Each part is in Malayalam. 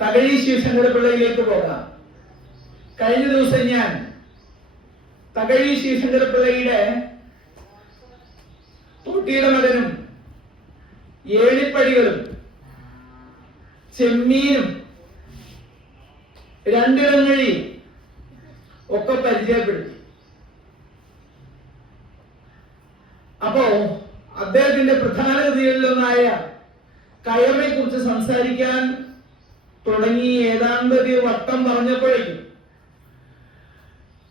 തകഴി ശിവശങ്കരപിള്ളയിലേക്ക് പോകാം. കഴിഞ്ഞ ദിവസം ഞാൻ തകഴി ശിവശങ്കരപിള്ളയുടെ തൊട്ടിയുടെ മകനും ഏണിപ്പടികളും ചെമ്മീനും രണ്ടിടങ്ങഴി ഒക്കെ പരിചയപ്പെടുത്തി. അപ്പോ അദ്ദേഹത്തിന്റെ പ്രധാന കൃതികളിലൊന്നായ കയറിനെ കുറിച്ച് സംസാരിക്കാൻ തുടങ്ങി ഏതാണ്ട് ഒരു വട്ടം പറഞ്ഞപ്പോഴേക്കും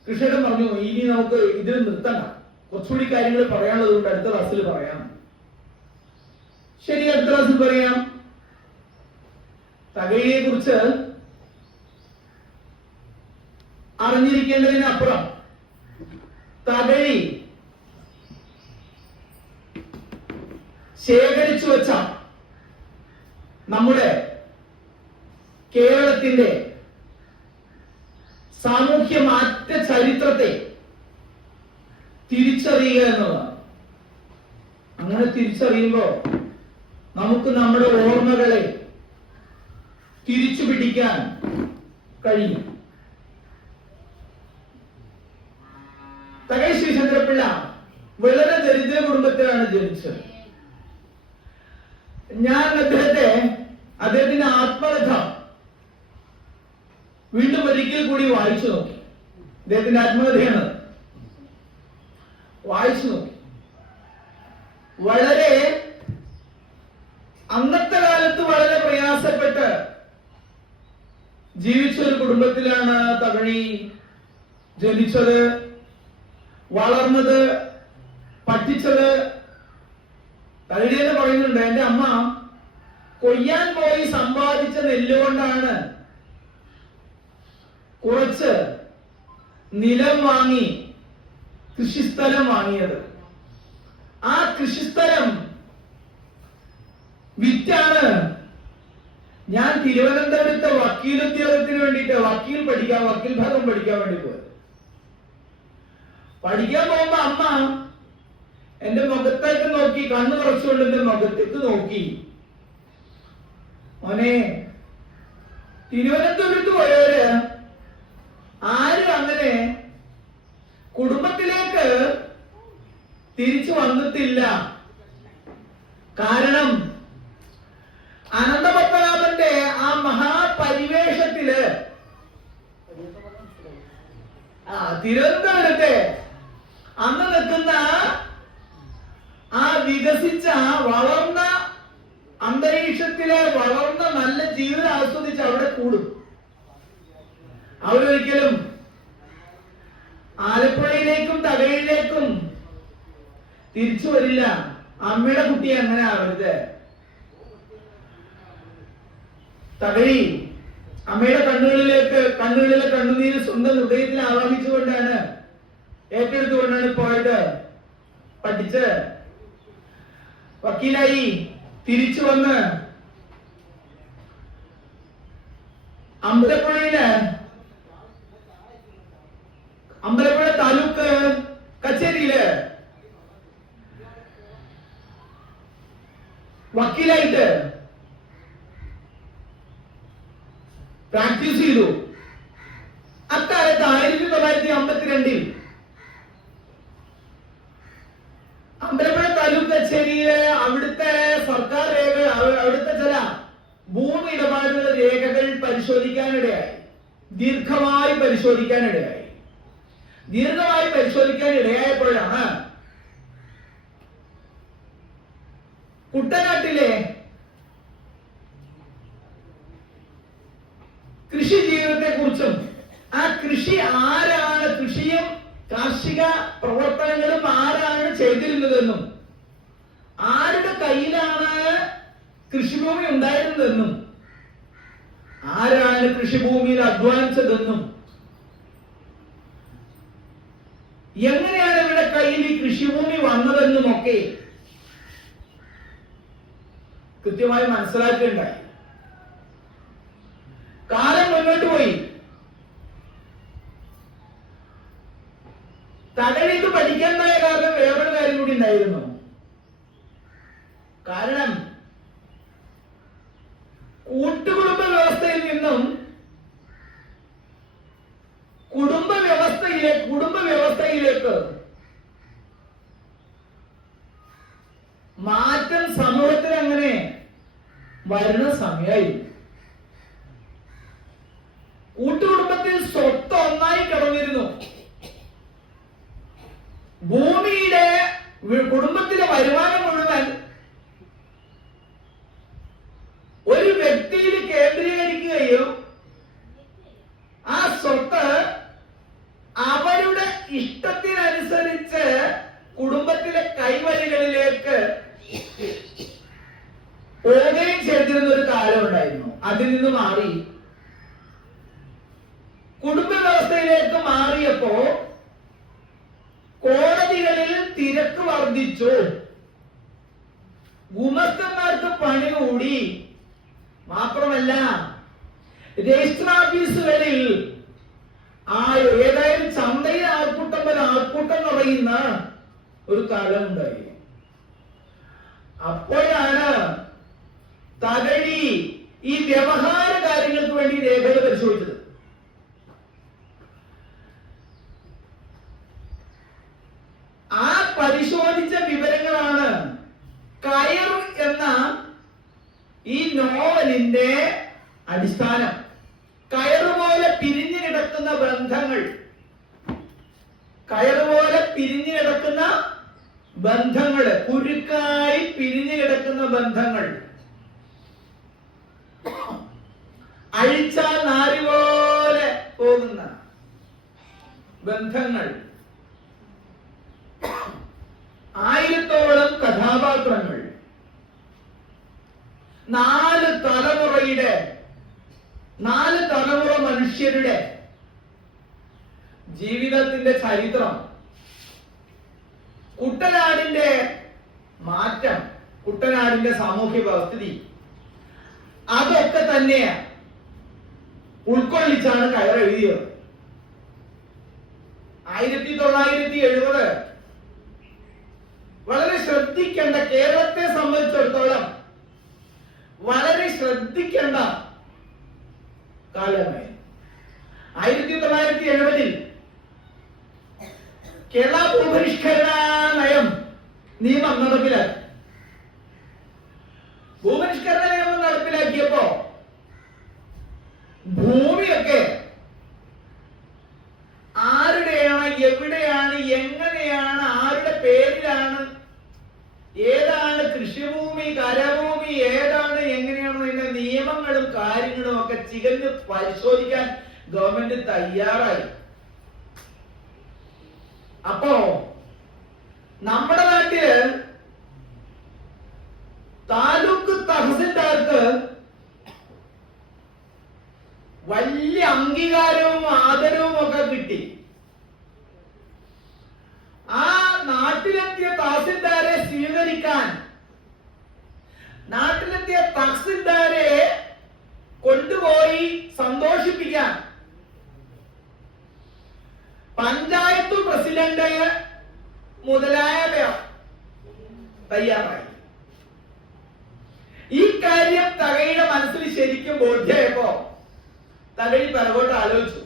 കൃഷ്ണൻ പറഞ്ഞു, ഇനി നമുക്ക് ഇതിൽ നിർത്തണ്ട, കുറച്ചുകൂടി കാര്യങ്ങൾ പറയാനുള്ളത് കൊണ്ട് അടുത്ത ക്ലാസ്സിൽ പറയാം. ശരി, അടുത്ത ക്ലാസ്സിൽ പറയാം. തകഴിയെ കുറിച്ച് അറിഞ്ഞിരിക്കേണ്ടതിനപ്പുറം തകഴി ശേഖരിച്ചു വച്ച നമ്മുടെ കേരളത്തിന്റെ സാമൂഹ്യ മാറ്റ ചരിത്രത്തെ തിരിച്ചറിയുക എന്നതാണ്. അങ്ങനെ തിരിച്ചറിയുമ്പോൾ നമുക്ക് നമ്മുടെ ഓർമ്മകളെ തിരിച്ചു പിടിക്കാൻ കഴിയും. തകഴി ശിവശങ്കരപിള്ള വളരെ ദരിദ്ര കുടുംബത്തിലാണ് ജനിച്ചത്. ഞാൻ അദ്ദേഹത്തിന്റെ ആത്മകഥ വീണ്ടും ഒരിക്കൽ കൂടി വായിച്ചു നോക്കി. അദ്ദേഹത്തിന്റെ ആത്മകഥയാണ് വായിച്ചു നോക്കി. വളരെ അന്നത്തെ കാലത്ത് വളരെ പ്രയാസപ്പെട്ട് ജീവിച്ച ഒരു കുടുംബത്തിലാണ് തകഴി ജനിച്ചത്, വളർന്നത്, പഠിച്ചത്. തകഴി എന്ന് പറയുന്നുണ്ട്, എന്റെ അമ്മ കൊയ്യാൻ പോയി സമ്പാദിച്ച നെല്ലുകൊണ്ടാണ് കുറച്ച് നിലം വാങ്ങി കൃഷിസ്ഥലം വാങ്ങിയത്. ആ കൃഷിസ്ഥലം വിറ്റാണ് ഞാൻ തിരുവനന്തപുരത്തെ വക്കീലുദ്യോഗത്തിന് വേണ്ടിയിട്ട് വക്കീൽ ഭാഗം പഠിക്കാൻ വേണ്ടി പോയത്. പഠിക്കാൻ പോകുമ്പോ അമ്മ എന്റെ മുഖത്തേക്ക് നോക്കി, കണ്ണു നിറച്ചുകൊണ്ട് എന്റെ മുഖത്തേക്ക് നോക്കി, മോനെ, തിരുവനന്തപുരത്ത് പോയവര് ആരും അങ്ങനെ കുടുംബത്തിലേക്ക് തിരിച്ചു വന്നിട്ടില്ല. കാരണം അനന്തപത്മനാഭന്റെ ആ മഹാപരിവേഷത്തില് തിരുവനന്തപുരത്തെ അന്ന് നിൽക്കുന്ന ആ വികസിച്ച വളർന്ന അന്തരീക്ഷത്തിലെ വളർന്ന നല്ല ജീവിതം ആസ്വദിച്ച് അവിടെ കൂടും. അവരൊരിക്കലും ആലപ്പുഴയിലേക്കും തകഴിയിലേക്കും തിരിച്ചു വരില്ല. അമ്മയുടെ കുട്ടി അങ്ങനെ ആവരുത്. തകഴി അമ്മയുടെ കണ്ണുകളിലെ കണ്ണുനീര് സ്വന്തം ഹൃദയത്തിൽ ആവാഹിച്ചുകൊണ്ടാണ്, ഏറ്റെടുത്തുകൊണ്ടാണ് പോയത്. പഠിച്ച് വക്കീലായി തിരിച്ചു വന്ന് അമ്പലപ്പുഴ താലൂക്ക് കച്ചേരിയില് വക്കീലായിട്ട് പ്രാക്ടീസ് ചെയ്തു. അക്കാലത്ത് 1952 അമ്പലപ്പുഴ താലൂക്ക് കച്ചേരിയില് അവിടുത്തെ സർക്കാർ രേഖകൾ, അവിടുത്തെ ചില ഭൂമി ഇടപാടുകളുടെ രേഖകൾ പരിശോധിക്കാനിടയായി. ദീർഘമായി പരിശോധിക്കാനിടയായപ്പോഴാണ് കുട്ടനാട്ടിലെ കൃഷി ജീവിതത്തെ കുറിച്ചും ആ കൃഷി ആരാണ്, കൃഷിയും കാർഷിക പ്രവർത്തനങ്ങളും ആരാണ് ചെയ്തിരുന്നതെന്നും ആരുടെ കയ്യിലാണ് കൃഷിഭൂമി ഉണ്ടായിരുന്നതെന്നും ആരാണ് കൃഷിഭൂമിയിൽ അധ്വാനിച്ചതെന്നും എങ്ങനെയാണ് ഇവരുടെ കയ്യിൽ ഈ കൃഷിഭൂമി വന്നതെന്നും ഒക്കെ കൃത്യമായി മനസ്സിലാക്കേണ്ടായി. കാലം മുന്നോട്ട് പോയി. തകഴിക്ക് പഠിക്കാനായ കാരണം വേറൊരു കാര്യം കൂടി ഉണ്ടായിരുന്നു. കാരണം കൂട്ടുകുടുംബ വ്യവസ്ഥയിൽ നിന്നും കുടുംബ വ്യവസ്ഥയിലേക്ക് മാറ്റം സമൂഹത്തിൽ അങ്ങനെ വരുന്ന സമയമായി. കൂട്ടുകുടുംബത്തിൽ സ്വത്ത് ഒന്നായി കിടന്നിരുന്നു. ഭൂമിയുടെ കുടുംബത്തിലെ വരുമാനം മുഴുവൻ ഒരു വ്യക്തിയിൽ കേന്ദ്രീകരിക്കുകയും ആ സ്വത്ത് അവരുടെ ഇഷ്ടത്തിനനുസരിച്ച് കുടുംബത്തിലെ കൈവഴികളിലേക്ക് പോവുകയും ചെയ്തിരുന്ന ഒരു കാലമുണ്ടായിരുന്നു. അതിൽ നിന്ന് മാറി കുടുംബ വ്യവസ്ഥയിലേക്ക് മാറിയപ്പോ കോടതികളിൽ തിരക്ക് വർദ്ധിച്ചു, ഗുമസ്തന്മാർക്ക് പണി കൂടി. മാത്രമല്ല രജിസ്റ്റർ ഓഫീസുകളിൽ ഏതായാലും ചന്തയിൽ ആൾക്കൂട്ടം നിറയുന്ന ഒരു കാലമുണ്ടായി. അപ്പോഴാണ് തകഴി ഈ വ്യവഹാര കാര്യങ്ങൾക്ക് വേണ്ടി രേഖകൾ പരിശോധിച്ചത്. ആ പരിശോധിച്ച വിവരങ്ങളാണ് കയർ എന്ന ഈ നോവലിന്റെ അടിസ്ഥാനം. കയറുപോലെ പിരിഞ്ഞു കിടക്കുന്ന ബന്ധങ്ങൾ, കയറുപോലെ പിരിഞ്ഞു കിടക്കുന്ന ബന്ധങ്ങൾ, കുരുക്കായി പിരിഞ്ഞു കിടക്കുന്ന ബന്ധങ്ങൾ, അഴിച്ചാൽ നാരി പോലെ പോകുന്ന ബന്ധങ്ങൾ, 1000-ഓളം കഥാപാത്രങ്ങൾ, 4 തലമുറ മനുഷ്യരുടെ ജീവിതത്തിന്റെ ചരിത്രം, കുട്ടനാടിന്റെ മാറ്റം, കുട്ടനാടിന്റെ സാമൂഹ്യ വ്യവസ്ഥിതി, അതൊക്കെ തന്നെ ഉൾക്കൊള്ളിച്ചാണ് കയർ എഴുതിയത്. 1970 വളരെ ശ്രദ്ധിക്കേണ്ട, കേരളത്തെ സംബന്ധിച്ചിടത്തോളം വളരെ ശ്രദ്ധിക്കേണ്ട കാലമായി. 1970 കേരള ഭൂപരിഷ്കരണ നിയമം നടപ്പിലാക്കി. ഭൂപരിഷ്കരണ നിയമം നടപ്പിലാക്കിയപ്പോ ഭൂമിയൊക്കെ ആരുടെയാണ്, എവിടെയാണ്, എങ്ങനെയാണ്, ആരുടെ പേരിലാണ്, ഏതാണ് കൃഷിഭൂമി, കരഭൂമി, ഏതാണ്, എങ്ങനെയാണ്, ഇതിന്റെ നിയമങ്ങളും കാര്യങ്ങളും ഒക്കെ ചികഞ്ഞ് പരിശോധിക്കാൻ ഗവൺമെന്റ് തയ്യാറായി. അപ്പോ നമ്മുടെ നാട്ടില് താലൂക്ക് തഹസിൽദാർക്ക് വലിയ അംഗീകാരവും ആദരവും ഒക്കെ കിട്ടി. ആ നാട്ടിലെത്തിയ തഹസിൽദാരെ സ്വീകരിക്കാൻ, നാട്ടിലെത്തിയ തഹസിൽദാരെ കൊണ്ടുപോയി സന്തോഷിപ്പിക്കാൻ പഞ്ചായത്ത് പ്രസിഡന്റ് മുതലായവ തയ്യാറായി. ഈ കാര്യം തകഴിയുടെ മനസ്സിൽ ശരിക്കും ബോധ്യമായപ്പോ തകഴി പിറകോട്ട് ആലോചിച്ചു.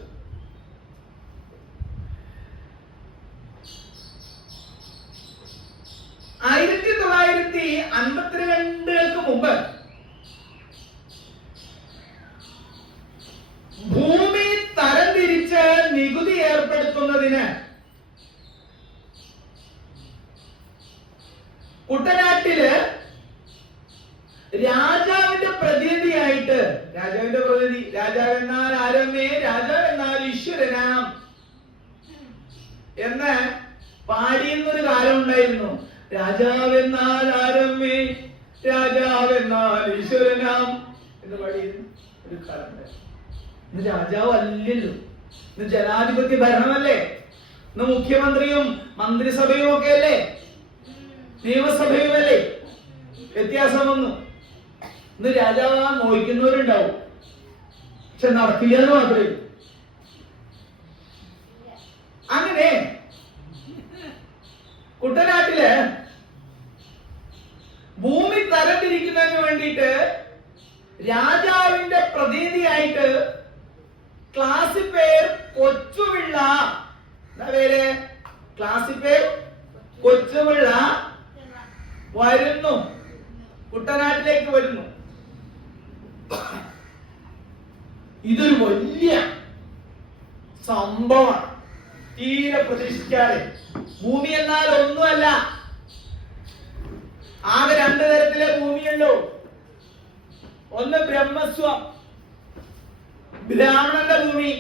ആയിരത്തി 1952 മുമ്പ് ഭൂമി തരംതിരിച്ച് നികുതി ഏർപ്പെടുത്തുന്നതിന് കുട്ടനാട്ടില് രാജാവിന്റെ പ്രതിനിധിയായിട്ട്, രാജാവെന്നാൽ ആരമ്മേ, രാജാവെന്നാൽ ഈശ്വരനാം എന്ന് പാടിയുന്നൊരു കാലം ഉണ്ടായിരുന്നു. രാജാവെന്നാൽ ആരമ്മേ, രാജാവെന്നാൽ ഈശ്വരനാം എന്ന് പാടിയിരുന്നു ഒരു കാലം. ഇന്ന് രാജാവ് അല്ലല്ലോ, ഇന്ന് ജനാധിപത്യ ഭരണമല്ലേ, ഇന്ന് മുഖ്യമന്ത്രിയും മന്ത്രിസഭയും ഒക്കെ അല്ലേ, നിയമസഭയുമല്ലേ. വ്യത്യാസം വന്നു. ഇന്ന് രാജാവാൻ മോഹിക്കുന്നവരുണ്ടാവും, പക്ഷെ നടക്കില്ല എന്ന് മാത്രമേ. അങ്ങനെ കുട്ടനാട്ടില് ഭൂമി തരംതിരിക്കുന്നതിന് വേണ്ടിയിട്ട് രാജാവിന്റെ പ്രതീതിയായിട്ട് ക്ലാസ്സിൽ പേർ കൊച്ചുപിള്ള, എന്താ പേര്? ക്ലാസ്സിൽ പേർ കൊച്ചുപിള്ള വരുന്നു, കുട്ടനാട്ടിലേക്ക് വരുന്നു. ഇതൊരു വലിയ സംഭവമാണ്, തീരെ പ്രതീക്ഷിക്കാതെ. ഭൂമി എന്നാൽ ഒന്നുമല്ല, ആകെ രണ്ടു തരത്തിലെ ഭൂമിയുള്ളൂ. ഒന്ന് ബ്രഹ്മസ്വം, ബ്രാഹ്മണന്റെ ഭൂമി.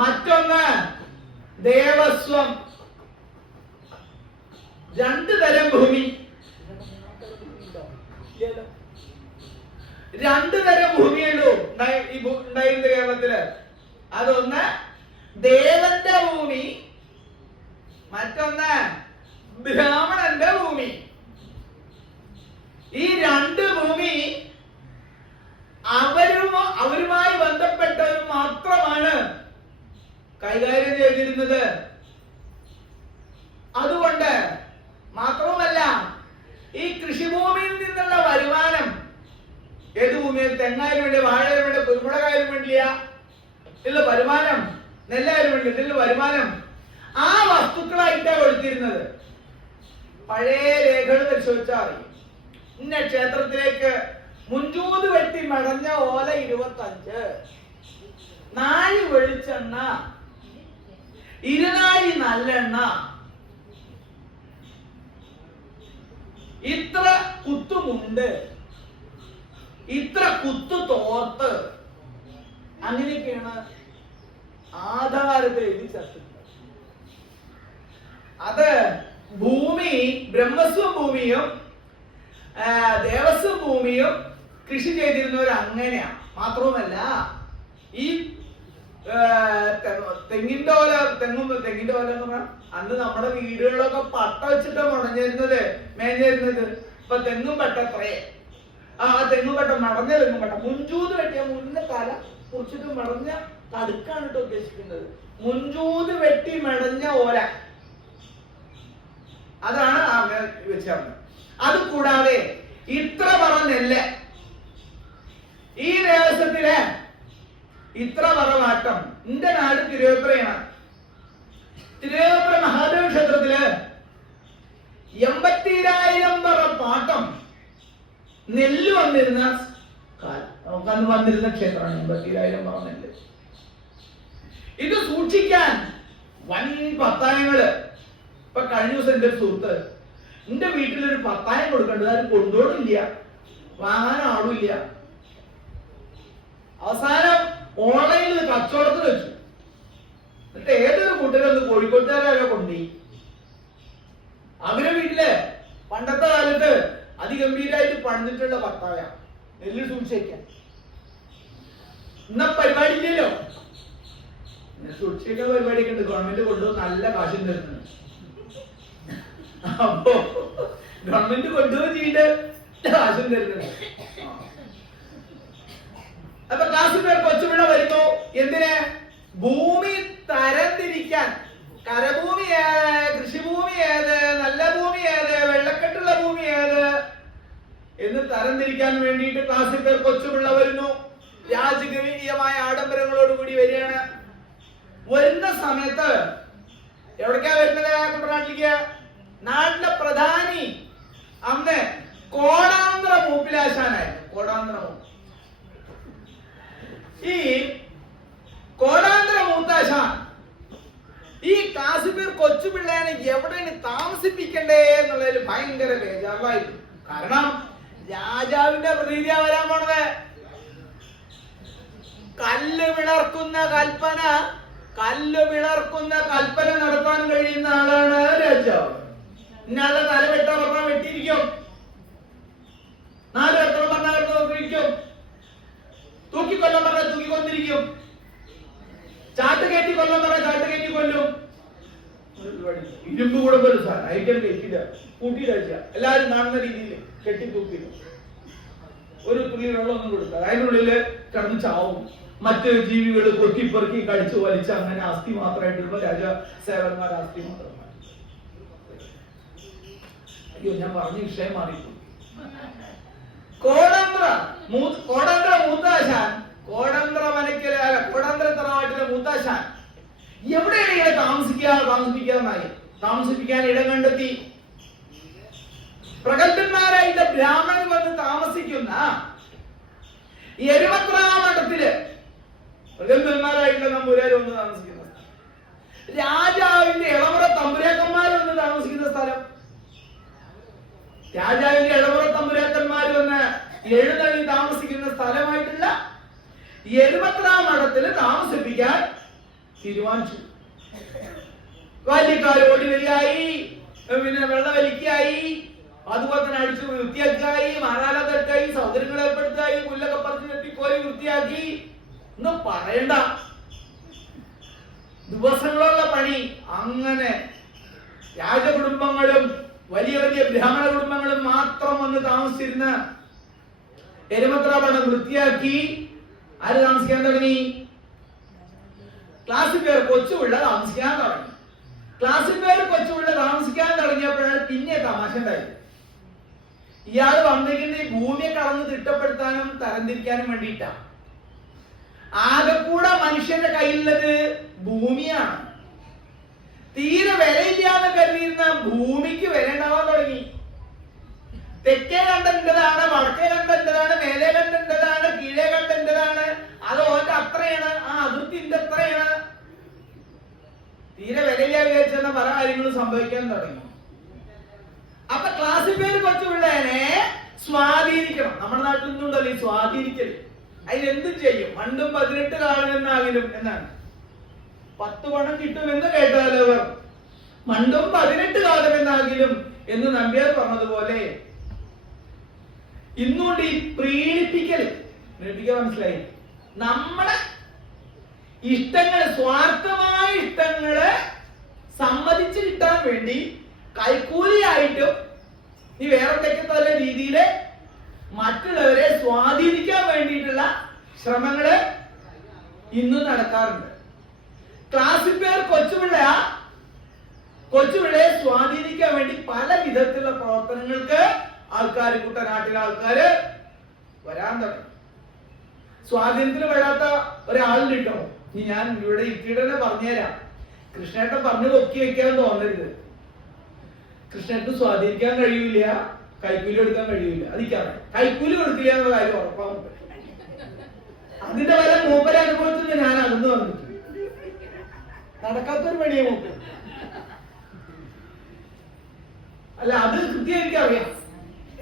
മറ്റൊന്ന് ദേവസ്വം. രണ്ടു തരം ഭൂമി, രണ്ടു തരം ഭൂമിയുള്ളൂ ഉണ്ടായിരുന്ന കേരളത്തില്. അതൊന്ന് ദേവന്റെ ഭൂമി, മറ്റൊന്ന് ബ്രാഹ്മണന്റെ ഭൂമി. ഈ രണ്ട് ഭൂമി അവരുമായി ബന്ധപ്പെട്ടവർ മാത്രമാണ് കൈകാര്യം ചെയ്തിരുന്നത്. അതുകൊണ്ട് മാത്രവുമല്ല, ഈ കൃഷിഭൂമിയിൽ നിന്നുള്ള വരുമാനം, ഏത് ഭൂമിയിൽ തെങ്ങായാലും വേണ്ടി, വാഴയാലും വേണ്ടി, കുരുമുളകായാലും വേണ്ടിയ ഇല്ല വരുമാനം, നെല്ലായാലും വേണ്ടി ഇതിൽ വരുമാനം ആ വസ്തുക്കളായിട്ടാണ് കൊടുത്തിരുന്നത്. പഴയ രേഖകൾ പരിശോധിച്ചാൽ അറിയും. ഇന്ന ക്ഷേത്രത്തിലേക്ക് മുൻചൂത് വെട്ടി മടഞ്ഞ ഓല 25, നാഴി വെളിച്ചെണ്ണ, 2 നാഴി നല്ലെണ്ണ, ഇത്ര കുത്തുമുണ്ട്, ഇത്ര കുത്തു തോർത്ത്, അങ്ങനെയൊക്കെയാണ് ആധാരത്തിൽ എഴുതി ചേർത്തിട്ടുള്ളത്. അത് ഭൂമി, ബ്രഹ്മസ്വം ഭൂമിയും ദേവസ്വം ഭൂമിയും കൃഷി ചെയ്തിരുന്നവർ അങ്ങനെയാണ്. മാത്രവുമല്ല, ഈ തെങ്ങിന്റെ ഓല, തെങ്ങിന്റെ ഓല എന്ന് പറഞ്ഞാൽ അന്ന് നമ്മുടെ വീടുകളിലൊക്കെ പട്ട വെച്ചിട്ട് മുടഞ്ഞിരുന്നത്, മേഞ്ഞിരുന്നത്. ഇപ്പൊ തെങ്ങും പട്ട എത്രയേ, ആ തെങ്ങും പട്ട, മടഞ്ഞ തെങ്ങും പട്ട. മുൻചൂത് വെട്ടിയ മുന്നേ തല കുറിച്ചിട്ട് മടഞ്ഞ തടുക്കാണ് കേട്ടോ ഉദ്ദേശിക്കുന്നത്. മുൻചൂത് വെട്ടി മടഞ്ഞ ഓല, അതാണ് ആ വെച്ചാൽ. അത് കൂടാതെ ഇത്ര പറ നെല്ല്, ഈ ദേവസ്വത്തില് ഇത്ര പറ വാട്ടം. എന്റെ നാട് തിരുവേപ്പുറയാണ്. തിരുവേപ്പുറ മഹാദേവ ക്ഷേത്രത്തില് 82,000 പറ പാട്ടം നെല്ല് വന്നിരുന്ന നമുക്കന്ന് വന്നിരുന്ന ക്ഷേത്രമാണ് 82,000 പറ നെല്ല്. ഇത് സൂക്ഷിക്കാൻ വൻ പത്തായങ്ങള്. ഇപ്പൊ കഴിഞ്ഞ ദിവസം എന്റെ സുഹൃത്ത്, എന്റെ വീട്ടിലൊരു പത്തായം കൊടുക്കേണ്ടത്, അത് കൊണ്ടുപോയില്ല, വാങ്ങാൻ ആളുമില്ല. അവസാനം ഓൺലൈനിൽ കച്ചവടത്തിൽ വെച്ചു. എന്നിട്ട് ഏതൊരു കൂട്ടരൊന്ന് കോഴിക്കോട്ടുകാരോ കൊണ്ടുപോയി. അവരുടെ വീട്ടില് പണ്ടത്തെ കാലത്ത് അതിഗംഭീരമായിട്ട് പണിതിട്ടുള്ള പത്തായ നെല്ല് സൂക്ഷിക്കാൻ. ഇന്ന പരിപാടി ഇല്ലല്ലോ, സൂക്ഷിക്കുന്ന പരിപാടിയൊക്കെ ഉണ്ട്. ഗവൺമെന്റ് കൊണ്ടുപോകും, നല്ല കാശും തരുന്നുണ്ട്. അപ്പോ ഗവൺമെന്റ് കൊണ്ടുപോയി ചെയ്തിട്ട് കാശും തരുന്നുണ്ട്. അപ്പൊ കാശ് പേർ കൊച്ചുപിള്ള വരുന്നു. എന്തിന്? ഭൂമി തരംതിരിക്കാൻ. കരഭൂമി ഏത്, കൃഷിഭൂമി ഏത്, നല്ല ഭൂമി ഏത്, വെള്ളക്കെട്ടുള്ള ഭൂമി ഏത് എന്ന് തരംതിരിക്കാൻ വേണ്ടിയിട്ട് ക്ലാസ്സിൽ പേർ കൊച്ചുപിള്ള വരുന്നു. രാജകീയമായ ആഡംബരങ്ങളോടുകൂടി വരികയാണ്. വരുന്ന സമയത്ത് എവിടേക്കാ വരുന്നത്? കുട്ടനാട്ടിലേക്ക്. നാട്ടിലെ പ്രധാനി അന്ന് കോടാന്ത്ര മൂപ്പിലാശാനായിരുന്നു. കോടാന്ത്ര മൂപ്പ്. ഈ കോടാന്ത്ര മൂത്താശാൻ ഈ കാശ്മീർ കൊച്ചുപിള്ളേനെ എവിടെയാണ് താമസിപ്പിക്കണ്ടേ എന്നുള്ളതിൽ ഭയങ്കര ബേജാറായിരുന്നു. കാരണം രാജാവിന്റെ പ്രതീതിയാ വരാൻ പോണത്. കല്ല് വിളർക്കുന്ന കൽപ്പന നടത്താൻ കഴിയുന്ന ആളാണ് രാജാവ്. ഇന്നാളെ തല വെട്ടാൻ പറഞ്ഞാൽ വെട്ടിയിരിക്കും, 4 വെട്ടം പറഞ്ഞാൽ നോക്കിയിരിക്കും, തൂക്കിക്കൊല്ലാൻ പറഞ്ഞാൽ തൂക്കിക്കൊന്നിരിക്കും, ചാട്ട് കയറ്റി കൊല്ലാൻ പറഞ്ഞാൽ ചാട്ട് കയറ്റി കൊല്ലും. ഇരുമ്പ് കൂടെ പോലും സാർ അയക്കാൻ കയറ്റില്ല, കൂട്ടിയിട്ട എല്ലാരും കാണുന്ന രീതിയിൽ കെട്ടി തൂക്കിയിടും. ഒരു തുള്ളി വെള്ളമൊന്നും കൊടുക്കുക, അതിനുള്ളില് കിടന്ന് ചാവും. മറ്റ് ജീവികൾ കൊത്തിപ്പെറുക്കി കടിച്ചു വലിച്ച് അങ്ങനെ അസ്ഥി മാത്രമായിട്ടിരുന്ന രാജസേവന്മാർ അസ്ഥി മാത്രമായി. അയ്യോ, ഞാൻ പറഞ്ഞ വിഷയം മാറിപ്പോയി. കോടാന്ത്ര കോടന്ത്ര മൂത്താശാൻ, കോടന്ത്ര മനക്കല് കോടന്ത്ര തറവാട്ടിലെ മൂത്താശാൻ എവിടെയാണ് ഇങ്ങനെ താമസിപ്പിക്കാൻ ഇടം കണ്ടെത്തി. പ്രഗത്ഭന്മാരായിട്ട് ബ്രാഹ്മണൻ വന്ന് താമസിക്കുന്ന എരുമത്ര മഠത്തില് പ്രഗത്ഭന്മാരായിട്ടുള്ള നമ്പൂരാർ വന്ന് താമസിക്കുന്ന രാജാവിന്റെ ഇളമുറ തമ്പുരാക്കന്മാർ വന്ന് താമസിക്കുന്ന സ്ഥലം, രാജാവിന്റെ ഇളമുറ തമ്പുരാക്കന്മാർ വന്ന് എഴുന്നള്ളി താമസിക്കുന്ന സ്ഥലമായിട്ടുള്ള എരുമത്ര മഠത്തിൽ താമസിപ്പിക്കാൻ തീരുമാനിച്ചു. ബാല്യക്കാർ ഓടി വരികയായി, പിന്നെ വെള്ളവലിക്കായി, അതുപോലെ തന്നെ അടിച്ചു വൃത്തിയാക്കായി, മാറാലതൊക്കെയായി, സൗകര്യങ്ങൾ ഏർപ്പെടുത്തായി, പുല്ലൊക്കെ പറിച്ചു നെട്ടിക്കോരി വൃത്തിയാക്കി. ഒന്നും പറയണ്ട, ദിവസങ്ങളുള്ള പണി. അങ്ങനെ രാജകുടുംബങ്ങളും വലിയ വലിയ ബ്രാഹ്മണ കുടുംബങ്ങളും മാത്രം വന്ന് താമസിച്ചിരുന്ന എരുമത്ര മഠം വൃത്തിയാക്കി ആര് താമസിക്കാൻ തുടങ്ങി? ക്ലാസ്സിൽ പേർ കൊച്ചുപിള്ള താമസിക്കാൻ തുടങ്ങി. ക്ലാസ്സിൽ പേര് കൊച്ചുപിള്ള താമസിക്കാൻ തുടങ്ങിയപ്പോഴാണ് പിന്നെ തമാശ ഉണ്ടായത്. ഇയാൾ വന്നിരിക്കുന്ന ഈ ഭൂമിയെ കടന്ന് തിട്ടപ്പെടുത്താനും തരംതിരിക്കാനും വേണ്ടിയിട്ടാണ്. ആകെക്കൂടെ മനുഷ്യന്റെ കയ്യിലുള്ളത് ഭൂമിയാണ്. തീരെ വിലയില്ലാന്ന് കരുതിയിരുന്ന ഭൂമിക്ക് വില ഉണ്ടാവാൻ തുടങ്ങി. തെക്കേ കണ്ടെന്റേതാണ്, വടക്കേ കണ്ടെന്റേതാണ്, മേലെ കണ്ടെന്റേതാണ്, കീഴേ കണ്ടെന്റേതാണ്, അത് ഓന്റെ അത്രയാണ്, ആ അതിർത്തി ഇന്റെ എത്രയാണ്. തീരെ വിലയില്ല വിചാരിച്ചെന്ന പല കാര്യങ്ങളും സംഭവിക്കാൻ തുടങ്ങി. അപ്പൊ ക്ലാസ്സിൽ പേര് കൊച്ചു പിള്ളേനെ സ്വാധീനിക്കണം. നമ്മുടെ നാട്ടിൽ നിന്നുണ്ടല്ലോ ഈ സ്വാധീനിക്കല്. അതിനെന്തും ചെയ്യും. മണ്ടും 18 കാലമെന്നാകിലും എന്നാണ്. 10 പണം കിട്ടുമെന്ന് കേട്ടാലവർ മണ്ടും 18 കാലമെന്നാകിലും എന്ന് നമ്പ്യാർ പറഞ്ഞതുപോലെ ഇന്നുകൊണ്ട് ഈ പ്രീണിപ്പിക്കൽ മനസ്സിലായി. നമ്മുടെ ഇഷ്ടങ്ങള്, സ്വാർത്ഥമായ ഇഷ്ടങ്ങള് സമ്മതിച്ചു കിട്ടാൻ വേണ്ടി കൈക്കൂലിയായിട്ടും ഈ വേറെ തെക്കത്തല്ല രീതിയില് മറ്റുള്ളവരെ സ്വാധീനിക്കാൻ വേണ്ടിയിട്ടുള്ള ശ്രമങ്ങള് ഇന്നും നടക്കാറുണ്ട്. ക്ലാസ്സിൽ പേർ കൊച്ചുപിള്ളയെ സ്വാധീനിക്കാൻ വേണ്ടി പല വിധത്തിലുള്ള പ്രവർത്തനങ്ങൾക്ക് ആൾക്കാർ, കുട്ടനാട്ടിലെ ആൾക്കാര് വരാൻ തുടങ്ങി. സ്വാധീനത്തിൽ വരാത്ത ഒരാളിൽ കിട്ടോ? ഇനി ഞാൻ ഇവിടെ ഇത്തിയുടെ പറഞ്ഞുതരാം. കൃഷ്ണേട്ടൻ പറഞ്ഞു പൊക്കി വെക്കാൻ തോന്നരുത്. കൃഷ്ണേട്ടന് സ്വാധീനിക്കാൻ കഴിയില്ല, കൈക്കൂലി കൊടുക്കാൻ കഴിയില്ല. അതിക്കാണ് കൈക്കൂലി കൊടുക്കില്ല എന്ന കാര്യം ഉറപ്പാകും. അതിന്റെ വല്ല മൂപ്പര അനുഭവത്തിൽ ഞാൻ അകന്നു വന്നിട്ട് നടക്കാത്തൊരു പണിയെ മൂപ്പര്. അല്ല, അത് കൃത്യം എനിക്കറിയാം.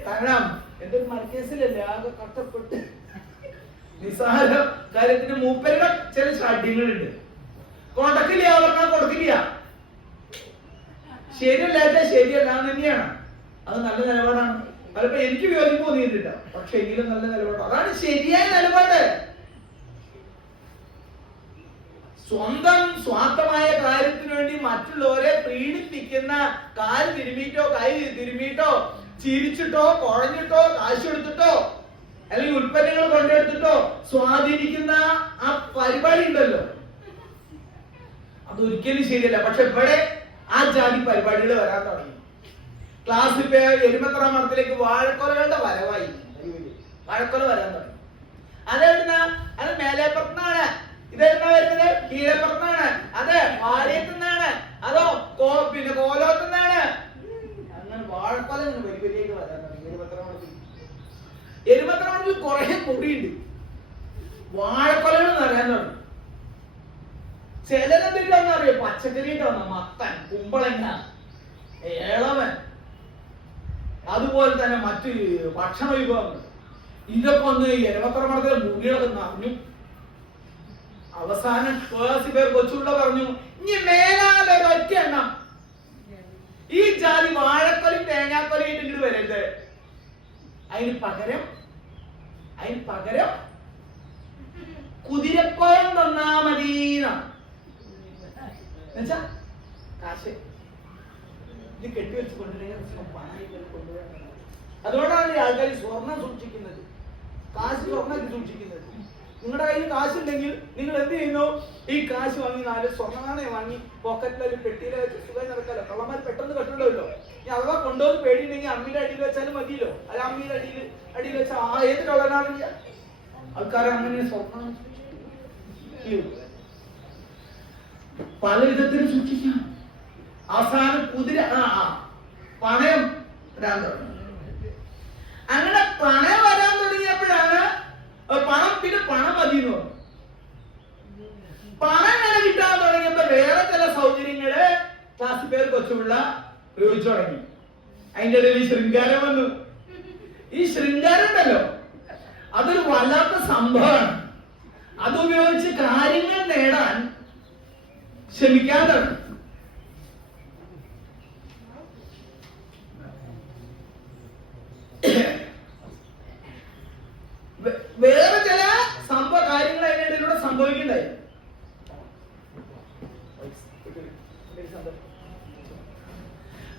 കാരണം എന്റെ ഒരു മർക്കേസിലല്ലേ ആകെ കഷ്ടപ്പെട്ട് നിസ്സാര കാര്യത്തിന് മൂപ്പരുടെ ചില ഷാഠ്യങ്ങളുണ്ട്. കൊടുക്കില്ല പറഞ്ഞാൽ കൊടുക്കില്ല, ശരിയല്ലാത്ത ശരിയല്ലാന്ന് തന്നെയാണ്. അത് നല്ല നിലപാടാണ്. പലപ്പോ എനിക്ക് വിയോജിപ്പ് തോന്നിയിട്ടില്ല, പക്ഷെ എങ്കിലും നല്ല നിലപാട്. അതാണ് ശരിയായ നിലപാട്. സ്വന്തം സ്വാർത്ഥമായ കാര്യത്തിന് വേണ്ടി മറ്റുള്ളവരെ പ്രീണിപ്പിക്കുന്ന, കാൽ തിരുമിയിട്ടോ കൈ തിരുമിയിട്ടോ ചിരിച്ചിട്ടോ കുഴഞ്ഞിട്ടോ കാശ് എടുത്തിട്ടോ അല്ലെങ്കിൽ ഉൽപ്പന്നങ്ങൾ കൊണ്ടെടുത്തിട്ടോ സ്വാധീനിക്കുന്ന ആ പരിപാടി ഉണ്ടല്ലോ, അതൊരിക്കലും ശരിയല്ല. പക്ഷെ ഇവിടെ ആ ജാതി പരിപാടികൾ വരാൻ തുടങ്ങി. ക്ലാസ്സിൽ എരുമത്ര മഠത്തിലേക്ക് വാഴക്കൊലകളുടെ വരവായി. വാഴക്കൊല വരാൻ തുടങ്ങി. അതെവിടുന്ന? അത് മേലേപ്പുറത്താണ്. ഇതെവിടുന്ന വരുന്നത്? കീഴപ്പുറത്താണ്. അത് വാര്യത്തുനിന്നാണ്. അതോ പിന്നെ കോലോത്തുനിന്നാണ്. അങ്ങനെ വാഴക്കൊല വലിയ വലിയ വരാൻ തുടങ്ങി എരുമത്ര മഠത്തിൽ. എരുമത്ര മഠത്തിൽ കുറെ പൊടിയുണ്ട്. വാഴക്കൊലകൾ നിറയാൻ തുടങ്ങി. ചിലരെന്തില്ലെന്ന് അറിയോ? പച്ചക്കറി വന്ന മത്തൻ, കുമ്പളങ്ങ, ഏളവൻ, അതുപോലെ തന്നെ മറ്റ് ഭക്ഷണ വിഭവങ്ങൾ, ഇതൊക്കെ ഒന്ന് എരുമത്ര മഠത്തിലെ മുറികളൊക്കെ നിറഞ്ഞു. അവസാനം ക്ലാസ്സിൽ പേർ കൊച്ചുള്ള പറഞ്ഞു, ഇനി മേലാലൊരൊറ്റ എണ്ണം ഈ ജാതി വാഴക്കൊലയും തേങ്ങാക്കൊലയും ഇങ്ങോട്ട് വരരുത്. അതിന് പകരം കുതിരക്കോയം തന്നാ മതിയെന്നാണ്. എന്നുവെച്ചാ കാശ് ഇത് കെട്ടിവെച്ച് കൊണ്ടുവരാൻ. അതുകൊണ്ടാണ് ആൾക്കാർ സ്വർണം സൂക്ഷിക്കുന്നത്, കാശ് സ്വർണ്ണത്തിൽ സൂക്ഷിക്കുന്നത്. നിങ്ങളുടെ കയ്യിൽ കാശുണ്ടെങ്കിൽ നിങ്ങൾ എന്ത് ചെയ്യുന്നു? ഈ കാശ് വാങ്ങി 4 സ്വർണ്ണനാണയം വാങ്ങി പോക്കറ്റിൽ പെട്ടിയിലെ വെച്ച് സുഖം നടക്കാലോ. കള്ളന്മാർ പെട്ടെന്ന് കെട്ടുള്ളല്ലോ. ഇനി അഥവാ കൊണ്ടുപോകുന്ന പേടിയുണ്ടെങ്കിൽ അമ്മിയുടെ അടിയിൽ വെച്ചാലും മതിയല്ലോ. അല്ല അമ്മിയുടെ അടിയിൽ വെച്ചാൽ ഏത് കള്ളനാണില്ല. ആൾക്കാരെ അങ്ങനെ സ്വർണ്ണം പല വിധത്തിലും സൂക്ഷിക്കാം. അവസാനം കുതിര പണയം വരാൻ തുടങ്ങി. അങ്ങനെ പണയം വരാൻ തുടങ്ങിയപ്പോഴാണ് പിന്നെ പണം മതിയെന്ന് പറഞ്ഞു. പണം ഇങ്ങനെ കിട്ടാൻ തുടങ്ങിയപ്പോ വേറെ ചില സൗകര്യങ്ങള് ക്ലാസ് പേർ കൊച്ചുപിള്ള പ്രയോഗിച്ചു തുടങ്ങി. അതിന്റെ ഇടയിൽ ശൃംഗാരം വന്നു. ഈ ശൃംഗാരം ഉണ്ടല്ലോ, അതൊരു വല്ലാത്ത സംഭവമാണ്. അതുപയോഗിച്ച് കാര്യങ്ങൾ നേടാൻ ശ്രമിക്കാതെ വേറെ ചില കാര്യങ്ങൾ അതിനിടയിലൂടെ സംഭവിക്കണ്ടായി.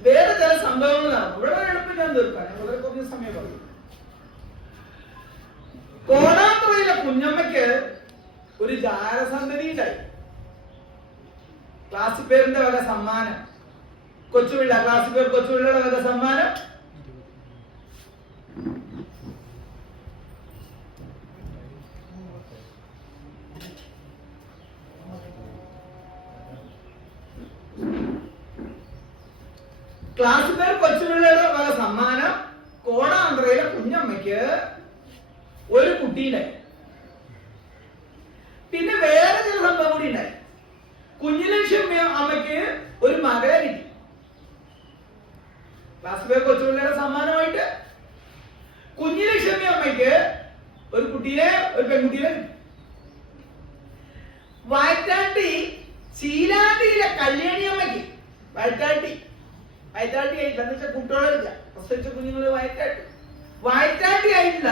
വേറെ ചില സംഭവങ്ങളാണ് ഇവിടെ എളുപ്പം ഞാൻ തീർക്കാൻ വളരെ കുറഞ്ഞ സമയം പറയും. കോടാമ്പുറയിലെ കുഞ്ഞമ്മയ്ക്ക് ഒരു ജാരസന്ധതി ഉണ്ടായി. ക്ലാസ് പേരിന്റെ വക സമ്മാനം കൊച്ചുപിള്ള, ക്ലാസ് പേർ കൊച്ചുപിള്ളയുടെ വക സമ്മാനം ക്ലാസ് പേർ കൊച്ചുപിള്ളയുടെ വക സമ്മാനം കോടാമ്പുറയിലെ കുഞ്ഞമ്മയ്ക്ക് ഒരു കുട്ടീനെ. പിന്നെ വേറെ ചില സംഭവം കൂടി ഉണ്ടായി. കുഞ്ഞിലക്ഷ്മി അമ്മയ്ക്ക് ഒരു മകളെ കിട്ടി. ക്ലാസ് പേർ കൊച്ചുപിള്ളയുടെ സമ്മാനമായിട്ട് കുഞ്ഞിലക്ഷ്മി അമ്മയ്ക്ക് ഒരു പെൺകുട്ടിയെ കിട്ടി. വയറ്റാട്ടി ശീലാണ്ടിയിലെ കല്യാണി അമ്മയ്ക്ക് വയറ്റാട്ടി ആയിട്ടില്ല എന്ന് വെച്ചാൽ കുട്ടികളില്ല, പ്രസവിച്ച കുഞ്ഞുങ്ങള് വയറ്റാട്ടി ആയിട്ടില്ല.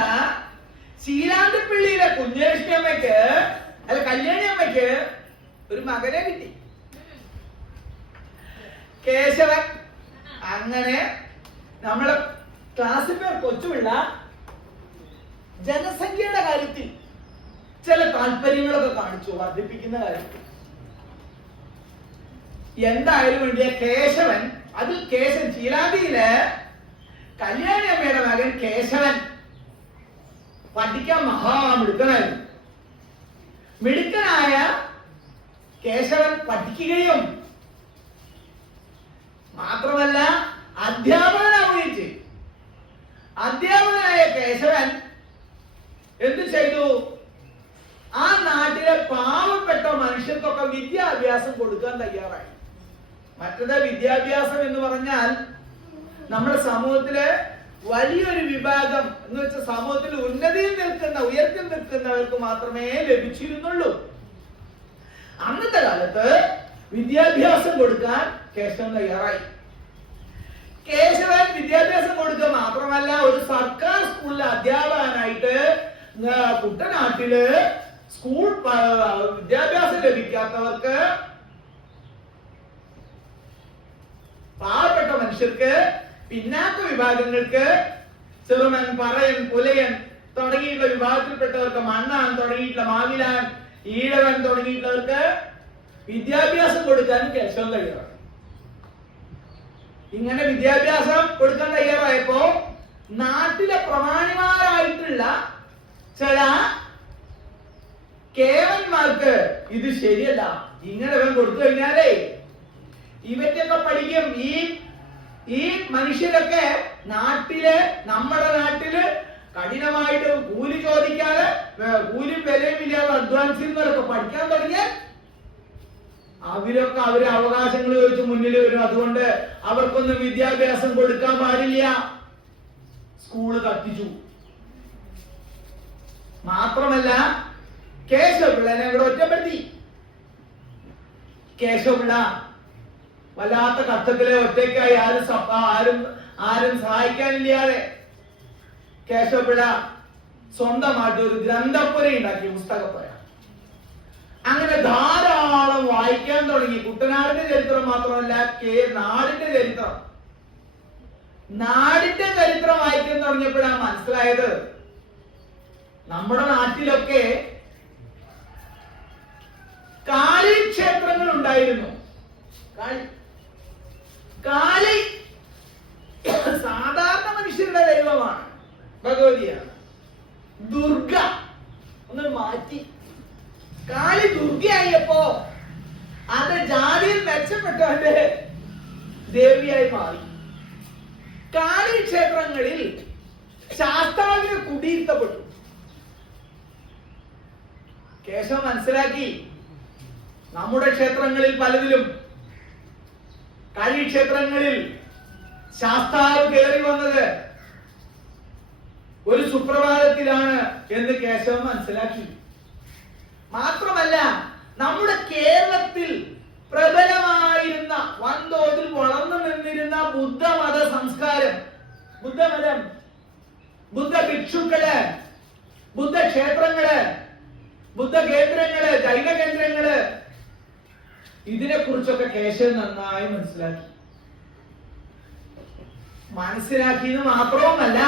ശീലാന്തിപ്പള്ളിയിലെ കുഞ്ഞലക്ഷ്മി അമ്മയ്ക്ക് കല്യാണി അമ്മയ്ക്ക് ഒരു മകനെ കിട്ടി, കേശവൻ. അങ്ങനെ നമ്മളെ ക്ലാസ്സിൽ പേർ കൊച്ചുപിള്ള ജനസംഖ്യയുടെ കാര്യത്തിൽ ചില താല്പര്യങ്ങളൊക്കെ കാണിച്ചു, വർദ്ധിപ്പിക്കുന്ന കാര്യത്തിൽ. എന്തായാലും വേണ്ടിയ കേശവൻ, ശീലാന്തിയിലെ കല്യാണി അമ്മയുടെ മകൻ കേശവൻ പഠിക്കാൻ മഹാമിടുക്കനായിരുന്നു. മിടുക്കനായ കേശവൻ പഠിക്കുകയും മാത്രമല്ല അധ്യാപകനാവുകയും ചെയ്തു. അധ്യാപകനായ കേശവൻ എന്ത് ചെയ്തു? ആ നാട്ടിലെ പാവപ്പെട്ട മനുഷ്യർക്കൊക്കെ വിദ്യാഭ്യാസം കൊടുക്കാൻ തയ്യാറായി. മറ്റത് വിദ്യാഭ്യാസം എന്ന് പറഞ്ഞാൽ നമ്മുടെ സമൂഹത്തിലെ വലിയൊരു വിഭാഗം എന്ന് വെച്ചാൽ സമൂഹത്തിൽ ഉയർത്തിൽ നിൽക്കുന്നവർക്ക് മാത്രമേ ലഭിച്ചിരുന്നുള്ളൂ. അന്നത്തെ കാലത്ത് വിദ്യാഭ്യാസം കൊടുക്കാൻ കേശവൻ തയ്യാറായി. കേശവൻ വിദ്യാഭ്യാസം കൊടുക്കുക മാത്രമല്ല ഒരു സർക്കാർ സ്കൂളിലെ അധ്യാപകനായിട്ട് കുട്ടനാട്ടില് സ്കൂൾ വിദ്യാഭ്യാസം ലഭിക്കാത്തവർക്ക്, പാവപ്പെട്ട മനുഷ്യർക്ക്, പിന്നാക്ക വിഭാഗങ്ങൾക്ക്, ചെറുമൻ, പറയൻ, പുലയൻ തുടങ്ങിയിട്ടുള്ള വിഭാഗത്തിൽപ്പെട്ടവർക്ക്, മണ്ണാൻ തുടങ്ങിയിട്ടുള്ള മാവിലാൻ, ഈഴവൻ തുടങ്ങിയിട്ടുള്ളവർക്ക് വിദ്യാഭ്യാസം കൊടുക്കാൻ കേശവൻ തയ്യാറായി. ഇങ്ങനെ വിദ്യാഭ്യാസം കൊടുക്കാൻ തയ്യാറായപ്പോ നാട്ടിലെ പ്രമാണിമാരായിട്ടുള്ള ചില കേവന്മാർക്ക് ഇത് ശരിയല്ല, ഇങ്ങനെ ഇവൻ കൊടുത്തു കഴിഞ്ഞാലേ ഇവറ്റൊക്കെ പഠിക്കും. ഈ മനുഷ്യരൊക്കെ നമ്മുടെ നാട്ടില് കഠിനമായിട്ട് കൂലി ചോദിക്കാതെ, കൂലിയും വിലയും ഇല്ലാതെ അഡ്വാൻസ് ചെയ്യുന്നവരൊക്കെ പഠിക്കാൻ തുടങ്ങിയാൽ അവരെ അവകാശങ്ങൾ ചോദിച്ച് മുന്നിൽ വരും. അതുകൊണ്ട് അവർക്കൊന്നും വിദ്യാഭ്യാസം കൊടുക്കാൻ പാടില്ല. സ്കൂള് കത്തിച്ചു. മാത്രമല്ല കേശവപിള്ളനെ ഇവിടെ ഒറ്റപ്പെടുത്തി. കേശവപിള്ള വല്ലാത്ത കഷ്ടത്തിലെ ഒറ്റയ്ക്കായി, ആരും സഹായിക്കാനില്ലാതെ കേശവപിള്ള സ്വന്തമായിട്ട് ഒരു ഗ്രന്ഥപ്പുര ഉണ്ടാക്കി, പുസ്തകപ്പുര. അങ്ങനെ ധാരാളം വായിക്കാൻ തുടങ്ങി. കുട്ടനാടിന്റെ ചരിത്രം മാത്രമല്ല, നാടിന്റെ ചരിത്രം വായിക്കാൻ തുടങ്ങിയപ്പോഴാണ് മനസ്സിലായത് നമ്മുടെ നാട്ടിലൊക്കെ കാളി ക്ഷേത്രങ്ങൾ ഉണ്ടായിരുന്നു. കാളി സാധാരണ മനുഷ്യരുടെ ദൈവമാണ്, ഭഗവതിയാണ്. ദുർഗ ഒന്ന് മാറ്റി, കാളി ദുർഗയായപ്പോ അത് ജാതിയിൽ മെച്ചപ്പെട്ടവന്റെ ദേവിയായി മാറി. കാളി ക്ഷേത്രങ്ങളിൽ ശാസ്താവിനെ കുടിയിരുത്തപ്പെട്ടു. കേശവൻ മനസ്സിലാക്കി, നമ്മുടെ ക്ഷേത്രങ്ങളിൽ പലതിലും, കാളി ക്ഷേത്രങ്ങളിൽ ശാസ്താവ് കയറി വന്നത് ഒരു സുപ്രഭാതത്തിലാണ് എന്ന് കേശവൻ മനസ്സിലാക്കി. മാത്രമല്ല, നമ്മുടെ കേരളത്തിൽ പ്രബലമായിരുന്ന, വൻതോതിൽ വളർന്നു നിന്നിരുന്ന ബുദ്ധമത സംസ്കാരം, ബുദ്ധമതം, ബുദ്ധ ഭിക്ഷുക്കള്, ബുദ്ധ ക്ഷേത്രങ്ങള്, ബുദ്ധ കേന്ദ്രങ്ങള്, ജൈന കേന്ദ്രങ്ങള്, ഇതിനെ കുറിച്ചൊക്കെ കേശവൻ നന്നായി മനസ്സിലാക്കിയത് മാത്രവുമല്ല,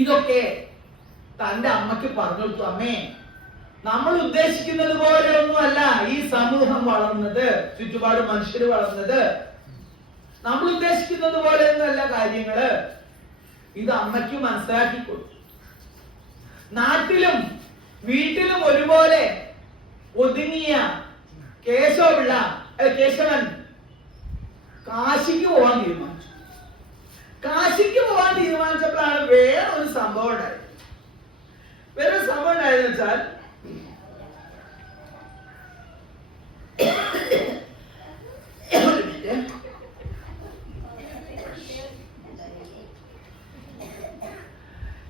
ഇതൊക്കെ തന്റെ അമ്മയ്ക്ക് പറഞ്ഞു കൊടുത്തു. അമ്മേ, നമ്മൾ ഉദ്ദേശിക്കുന്നത് പോലെ ഒന്നുമല്ല ഈ സമൂഹം വളർന്നത്, ചുറ്റുപാട് മനുഷ്യർ വളർന്നത്. നമ്മൾ ഉദ്ദേശിക്കുന്നത് പോലെ ഒന്നുമല്ല കാര്യങ്ങള്. ഇത് അമ്മയ്ക്ക് മനസ്സിലാക്കി കൊടുത്തു. നാട്ടിലും വീട്ടിലും ഒരുപോലെ ഒതുങ്ങിയ കേശവൻ കാശിക്ക് പോകാൻ തീരുമാനിച്ചു. കാശിക്ക് പോകാൻ തീരുമാനിച്ചപ്പോഴാണ് വേറൊരു സംഭവം ഉണ്ടായത്. വേറൊരു സംഭവം ഉണ്ടായെന്ന് വെച്ചാൽ,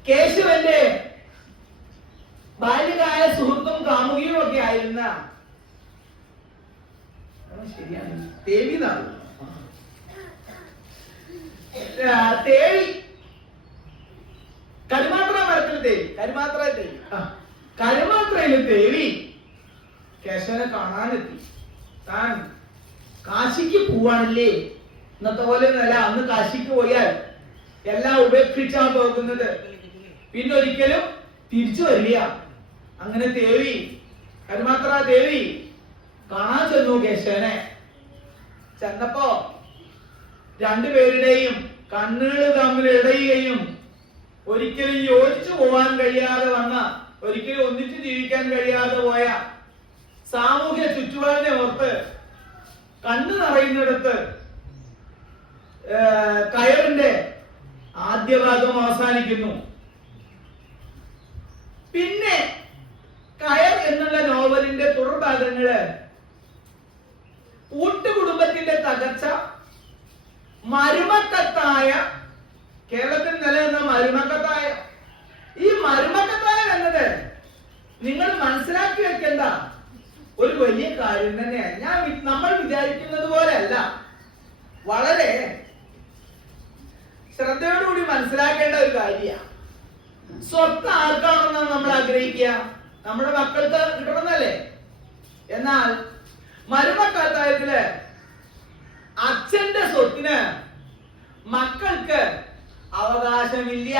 കേശവന്റെ ബാല്യകാല സുഹൃത്തും കാമുകിയും ഒക്കെ ആയിരുന്ന, ശരിയാണ്, ദേവി എന്നാണ്, തേവി, കരുമാത്രയിലെ ദേവി കേശവനെ കാണാനെത്തി. താൻ കാശിക്ക് പോവാണല്ലേ, ഇന്നത്തെ പോലെ ഒന്നല്ല. അന്ന് കാശിക്ക് പോയാൽ എല്ലാം ഉപേക്ഷിച്ചാണ് പോകുന്നത്, പിന്നെ ഒരിക്കലും തിരിച്ചു വരില്ല. അങ്ങനെ കരുമാത്ര ദേവി കാണാൻ ചെന്നു കേശവനെ. ചെന്നപ്പോ രണ്ടുപേരുടെയും കണ്ണുകൾ തമ്മിൽ ഇടയുകയും ഒരിക്കലും യോജിച്ചു പോവാൻ കഴിയാതെ വന്ന, ഒരിക്കലും ഒന്നിച്ചു ജീവിക്കാൻ കഴിയാതെ പോയ സാമൂഹ്യ ചുറ്റുപാടിനെ ഓർത്ത് കണ്ണു നിറയുന്നിടത്ത് കയറിന്റെ ആദ്യ ഭാഗം അവസാനിക്കുന്നു. പിന്നെ കയർ എന്നുള്ള നോവലിന്റെ തുടർഭാഗങ്ങള് കൂട്ടുകുടുംബത്തിന്റെ തകർച്ച, മരുമക്കത്തായ, കേരളത്തിൽ നിലനിന്ന മരുമക്കത്തായ, ഈ മരുമക്കത്തായ എന്നത് നിങ്ങൾ മനസ്സിലാക്കി വെക്കേണ്ട ഒരു വലിയ കാര്യം തന്നെയാണ്. നമ്മൾ വിചാരിക്കുന്നത് പോലെ അല്ല. വളരെ ശ്രദ്ധയോടുകൂടി മനസ്സിലാക്കേണ്ട ഒരു കാര്യമാണ്. സ്വത്ത് ആർക്കാണെന്നാണ് നമ്മൾ ആഗ്രഹിക്കുക? നമ്മുടെ മക്കൾക്ക് കിട്ടണമെന്നല്ലേ? എന്നാൽ മരുമക്കത്തായത്തില് അച്ഛന്റെ സ്വത്തിന് മക്കൾക്ക് അവകാശമില്ല.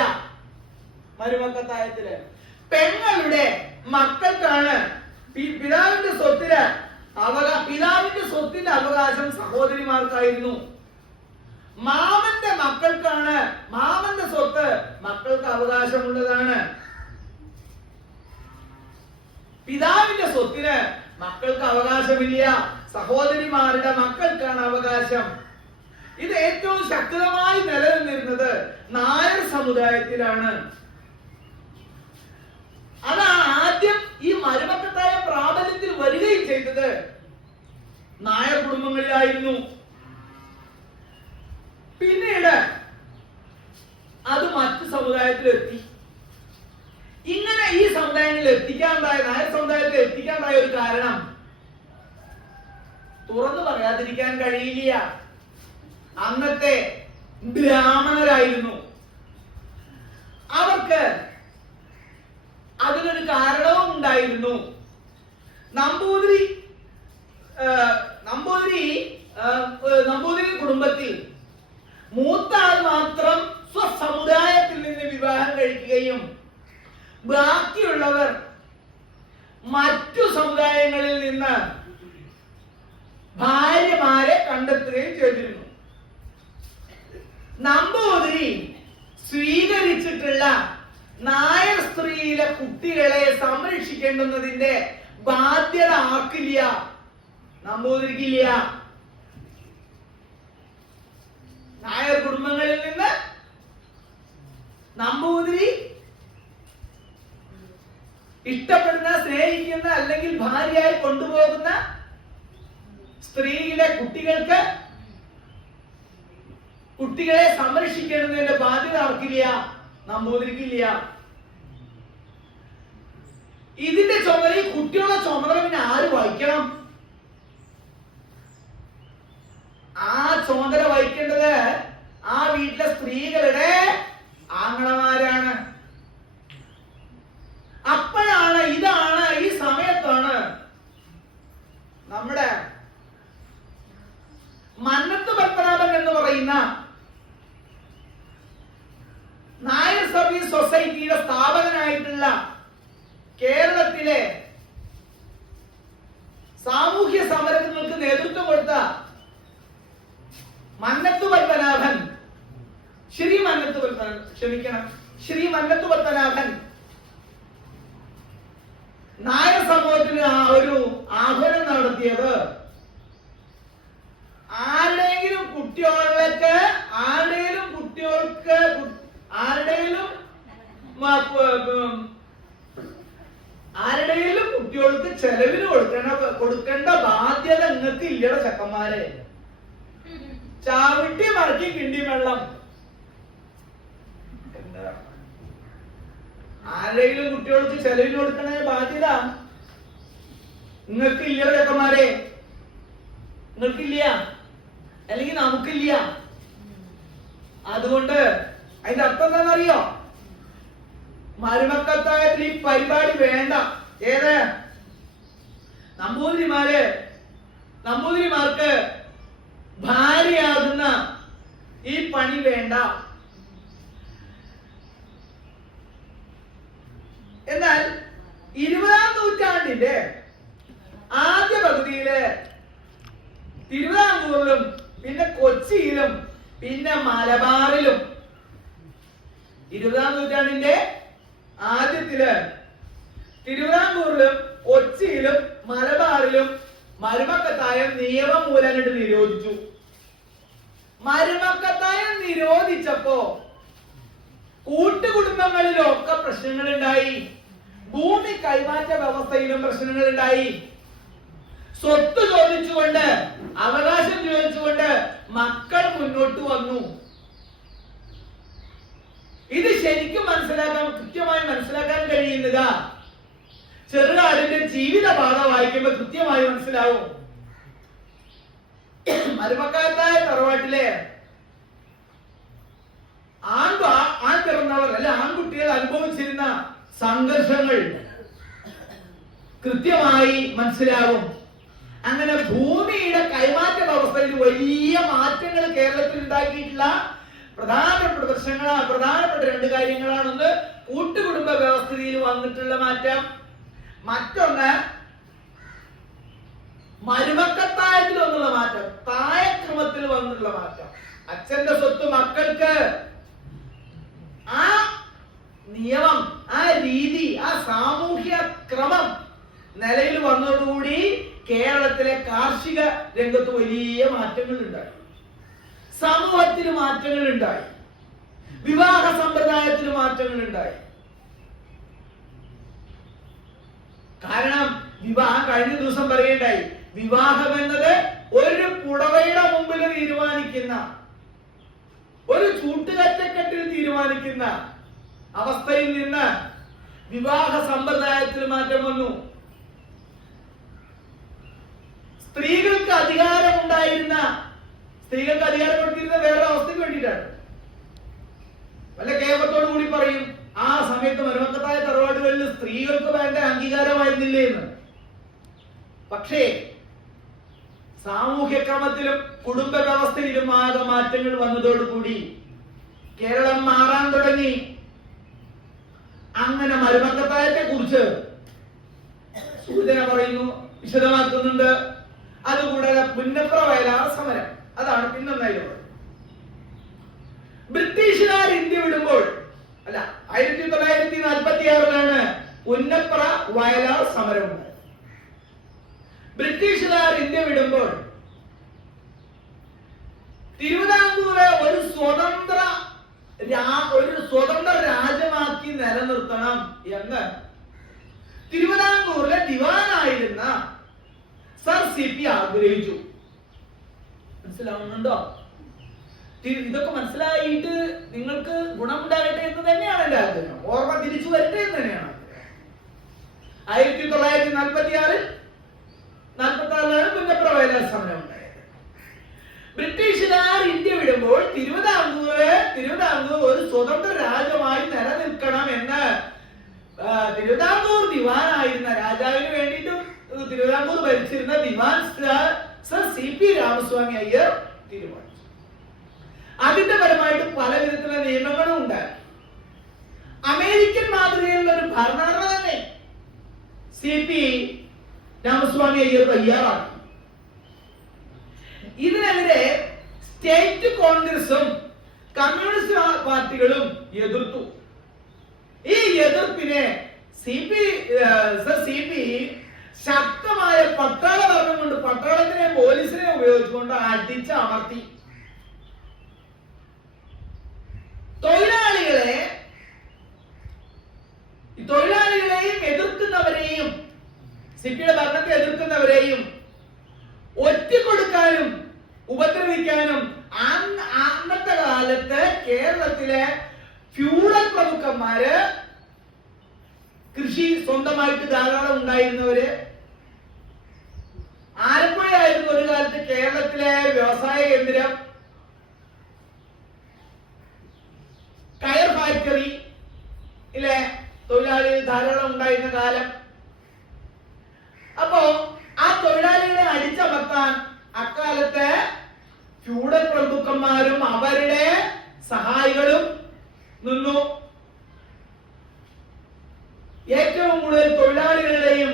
മരുമക്കത്തായത്തില് പെങ്ങളുടെ മക്കൾക്കാണ് പിതാവിന്റെ സ്വത്തിന് പിതാവിന്റെ സ്വത്തിന്റെ അവകാശം സഹോദരിമാർക്കായിരുന്നു. മാമന്റെ മക്കൾക്കാണ് മാമന്റെ സ്വത്ത് മക്കൾക്ക് അവകാശമുള്ളതാണ്. പിതാവിന്റെ സ്വത്തിന് മക്കൾക്ക് അവകാശമില്ല, സഹോദരിമാരുടെ മക്കൾക്കാണ് അവകാശം. ഇത് ഏറ്റവും ശക്തമായി നിലനിന്നിരുന്നത് നായർ സമുദായത്തിലാണ്. അതാണ് ആദ്യം ഈ മരുമക്കത്തായ പ്രാബല്യത്തിൽ വരികയും ചെയ്തത് നായർ കുടുംബങ്ങളിലായിരുന്നു. പിന്നീട് അത് മറ്റു സമുദായത്തിലെത്തി. ഇങ്ങനെ ഈ സമുദായങ്ങളിൽ എത്തിക്കാണ്ടായ, നായർ സമുദായത്തിൽ എത്തിക്കാണ്ടായ ഒരു കാരണം തുറന്നു പറയാതിരിക്കാൻ കഴിയില്ല. അന്നത്തെ ബ്രാഹ്മണരായിരുന്നു. അവർക്ക് അതിനൊരു കാരണവും ഉണ്ടായിരുന്നു. നമ്പൂതിരി കുടുംബത്തിൽ മൂത്ത ആൾ മാത്രം സ്വസമുദായത്തിൽ നിന്ന് വിവാഹം കഴിക്കുകയും ബാക്കിയുള്ളവർ മറ്റു സമുദായങ്ങളിൽ നിന്ന് ഭാര്യമാരെ കണ്ടെത്തുകയും ചെയ്തിരുന്നു. നമ്പൂതിരി സ്വീകരിച്ചിട്ടുള്ള നായർ സ്ത്രീയിലെ കുട്ടികളെ സംരക്ഷിക്കേണ്ടുന്നതിന്റെ ബാധ്യത ആർക്കില്ല? നമ്പൂതിരിക്കില്ല. നായർ കുടുംബങ്ങളിൽ നിന്ന് നമ്പൂതിരി ഇഷ്ടപ്പെടുന്ന, സ്നേഹിക്കുന്ന, അല്ലെങ്കിൽ ഭാര്യയായി കൊണ്ടുപോകുന്ന സ്ത്രീയുടെ കുട്ടികളെ സംരക്ഷിക്കേണ്ടതിന്റെ ബാധ്യത ആർക്കില്ല? നമ്പൂതിരിക്കില്ല. ഇതിന്റെ ചുമതല, ഈ കുട്ടികളുടെ ചുമതല പിന്നെ ആര് വഹിക്കണം? ആ ചുമതല വഹിക്കേണ്ടത് ആ വീട്ടിലെ സ്ത്രീകളുടെ ആങ്ങളമാരാണ്. അപ്പോഴാണ്, ഇതാണ്, ഈ സമയത്താണ് നമ്മുടെ മന്നത്ത് പത്മനാഭൻ എന്ന് പറയുന്ന നായർ സർവീസ് സൊസൈറ്റിയുടെ സ്ഥാപകനായിട്ടുള്ള കേരളത്തിലെ സാമൂഹ്യ സമരങ്ങൾക്ക് നേതൃത്വം കൊടുത്ത ശ്രീ മന്നത്ത് പത്മനാഭൻ നായർ സമൂഹത്തിന് ഒരു ആഹ്വാനം നടത്തിയത് ആരുടെയും കുട്ടികൾക്ക് ചെലവിന് കൊടുക്കേണ്ട ബാധ്യത നിങ്ങൾക്ക് ഇല്ലട ചക്കന്മാരെ. ചവിട്ടി മറക്കി കിണ്ടി വെള്ളം. ആരുടെയും കുട്ടികൾക്ക് ചെലവിന് കൊടുക്കണ ബാധ്യത നിങ്ങൾക്ക് ഇല്ലട ചക്കന്മാരെ. നിങ്ങൾക്കില്ല, അല്ലെങ്കിൽ നമുക്കില്ല. അതുകൊണ്ട് അതിന്റെ അർത്ഥം എന്താണെന്നറിയോ? മരുമക്കത്തായത്തിൽ ഈ പരിപാടി വേണ്ട. ഏത് നമ്പൂതിരിമാർക്ക് ഭാര്യയാകുന്ന ഈ പണി വേണ്ട. എന്നാൽ 20-ാം നൂറ്റാണ്ടിന്റെ ആദ്യ പകുതിയില് തിരുവിതാംകൂറിലും പിന്നെ കൊച്ചിയിലും പിന്നെ മലബാറിലും 20-ാം നൂറ്റാണ്ടിന്റെ ആദ്യത്തില് തിരുവിതാംകൂറിലും കൊച്ചിയിലും മലബാറിലും മരുമക്കത്തായം നിയമം മൂലം കണ്ട് നിരോധിച്ചു. മരുമക്കത്തായം നിരോധിച്ചപ്പോ കൂട്ടുകുടുംബങ്ങളിലൊക്കെ പ്രശ്നങ്ങളുണ്ടായി. ഭൂമി കൈമാറ്റ വ്യവസ്ഥയിലും പ്രശ്നങ്ങളുണ്ടായി. സ്വത്ത് ചോദിച്ചുകൊണ്ട്, അവകാശം ചോദിച്ചുകൊണ്ട് മക്കൾ മുന്നോട്ട് വന്നു. ഇത് ശരിക്കും കൃത്യമായി മനസ്സിലാക്കാൻ കഴിയുന്നത് ചെറുകാടിന്റെ ജീവിതപാത വായിക്കുമ്പോൾ കൃത്യമായി മനസ്സിലാവും. മരുമക്കാരത്തായ തറവാട്ടിലെ പിറന്നവർ അല്ലെ ആൺകുട്ടികൾ അനുഭവിച്ചിരുന്ന സംഘർഷങ്ങൾ കൃത്യമായി മനസ്സിലാവും. അങ്ങനെ ഭൂമിയുടെ കൈമാറ്റ വ്യവസ്ഥയിൽ വലിയ മാറ്റങ്ങൾ കേരളത്തിൽ ഉണ്ടാക്കിയിട്ടുള്ള പ്രധാനപ്പെട്ട പ്രധാനപ്പെട്ട രണ്ട് കാര്യങ്ങളാണൊന്ന് കൂട്ടുകുടുംബ വ്യവസ്ഥയിൽ വന്നിട്ടുള്ള മാറ്റം, മറ്റൊന്ന് മരുമക്കത്തായത്തിൽ വന്നുള്ള മാറ്റം, തായക്രമത്തിൽ വന്നുള്ള മാറ്റം. അച്ഛന്റെ സ്വത്ത് മക്കൾക്ക് ആ നിയമം, ആ രീതി, ആ സാമൂഹ്യ ക്രമം നിലയിൽ വന്നതോടുകൂടി കേരളത്തിലെ കാർഷിക രംഗത്ത് വലിയ മാറ്റങ്ങൾ ഉണ്ടായി. സമൂഹത്തിൽ മാറ്റങ്ങൾ ഉണ്ടായി. വിവാഹ സമ്പ്രദായത്തിൽ മാറ്റങ്ങൾ ഉണ്ടായി. കാരണം കഴിഞ്ഞ ദിവസം പറയണ്ടായി, വിവാഹം എന്നത് ഒരു പുടവയുടെ മുമ്പിൽ തീരുമാനിക്കുന്ന, ഒരു ചൂട്ടുകറ്റക്കെട്ടിൽ തീരുമാനിക്കുന്ന അവസ്ഥയിൽ നിന്ന് വിവാഹ സമ്പ്രദായത്തിൽ മാറ്റം വന്നു. സ്ത്രീകൾക്ക് അധികാരം കൊടുത്തിരുന്ന വേറെ അവസ്ഥയ്ക്ക് വേണ്ടിയിട്ടാണ്. വല്ല കേരളത്തോടു കൂടി പറയും ആ സമയത്ത് മരുമക്കത്തായ തറവാടുകളിൽ സ്ത്രീകൾക്ക് വേണ്ട അംഗീകാരമായിരുന്നില്ലേ എന്ന്. പക്ഷേ സാമൂഹ്യക്രമത്തിലും കുടുംബ വ്യവസ്ഥയിലും ആകെ മാറ്റങ്ങൾ വന്നതോടുകൂടി കേരളം മാറാൻ തുടങ്ങി. അങ്ങനെ മരുമക്കത്തായത്തെ കുറിച്ച് സൂചന പറയുന്നു, വിശദമാക്കുന്നുണ്ട്. അതുകൂടാതെ പുന്നപ്ര വയലാർ സമരം, അതാണ് പിന്നൊന്നായിരുന്നു. ബ്രിട്ടീഷുകാർ ഇന്ത്യ വിടുമ്പോൾ, അല്ല 1946 പുന്നപ്ര വയലാർ സമരം. ബ്രിട്ടീഷുകാർ ഇന്ത്യ വിടുമ്പോൾ തിരുവിതാംകൂറ് ഒരു സ്വതന്ത്ര രാജ്യമാക്കി നിലനിർത്തണം എന്ന് തിരുവിതാംകൂറിലെ ദിവാനായിരുന്ന സർ CP ആഗ്രഹിച്ചു. മനസ്സിലാവുന്നുണ്ടോ? ഇതൊക്കെ മനസ്സിലായിട്ട് നിങ്ങൾക്ക് ഗുണമുണ്ടാകട്ടെ എന്ന് തന്നെയാണ് എന്റെ ആഗ്രഹം. ഓർമ്മ തിരിച്ചു വരട്ടെ എന്ന് തന്നെയാണ്. 1946 46 പുന്നപ്ര വയലാർ സമരം ഉണ്ടായത്. ബ്രിട്ടീഷുകാർ ഇന്ത്യ വിടുമ്പോൾ തിരുവിതാംകൂർ ഒരു സ്വതന്ത്ര രാജ്യമായി നിലനിൽക്കണം എന്ന് തിരുവിതാംകൂർ ദിവാനായിരുന്ന രാജാവിന് വേണ്ടിയിട്ടും തിരുവിതാംകൂർ ഭരിച്ചിരുന്ന ദിവാൻ സർ CP രാമസ്വാമി അയ്യർ തീരുമാനിച്ചു. അതിന്റെ പരമായിട്ട് പല വിധത്തിലുള്ള നിയമങ്ങളും ഉണ്ട്. അമേരിക്കൻ മാതൃകയിലുള്ള ഒരു ഭരണഘടന തന്നെ CP രാമസ്വാമി അയ്യർ തയ്യാറാക്കി. ഇതിനെതിരെ സ്റ്റേറ്റ് കോൺഗ്രസും കമ്മ്യൂണിസ്റ്റ് പാർട്ടികളും എതിർത്തു. ഈ എതിർപ്പിനെ സർ CP ശക്തമായ പട്ടാള ഭരണം കൊണ്ട്, പട്ടാളത്തിനെ പോലീസിനെ ഉപയോഗിച്ചുകൊണ്ട് അടിച്ചമർത്തി. തൊഴിലാളികളെയും എതിർക്കുന്നവരെയും, സിപിയുടെ ഭരണത്തെ എതിർക്കുന്നവരെയും ഒറ്റിക്കൊടുക്കാനും ഉപദ്രവിക്കാനും അന്നത്തെ കാലത്ത് കേരളത്തിലെ ഫ്യൂഡൽ പ്രമുഖന്മാര്, കൃഷി സ്വന്തമായിട്ട് ധാരാളം ഉണ്ടായിരുന്നവര്, ആലപ്പുഴയായിരുന്നു ഒരു കാലത്ത് കേരളത്തിലെ വ്യവസായ കേന്ദ്രം, കയർ ഫാക്ടറി തൊഴിലാളികൾ ധാരാളം ഉണ്ടായിരുന്ന കാലം. അപ്പോ ആ തൊഴിലാളികളെ അടിച്ചമർത്താൻ അക്കാലത്ത് ഫ്യൂഡൽ പ്രഭുക്കന്മാരും അവരുടെ സഹായികളും നിന്നു. ഏറ്റവും കൂടുതൽ തൊഴിലാളികളുടെയും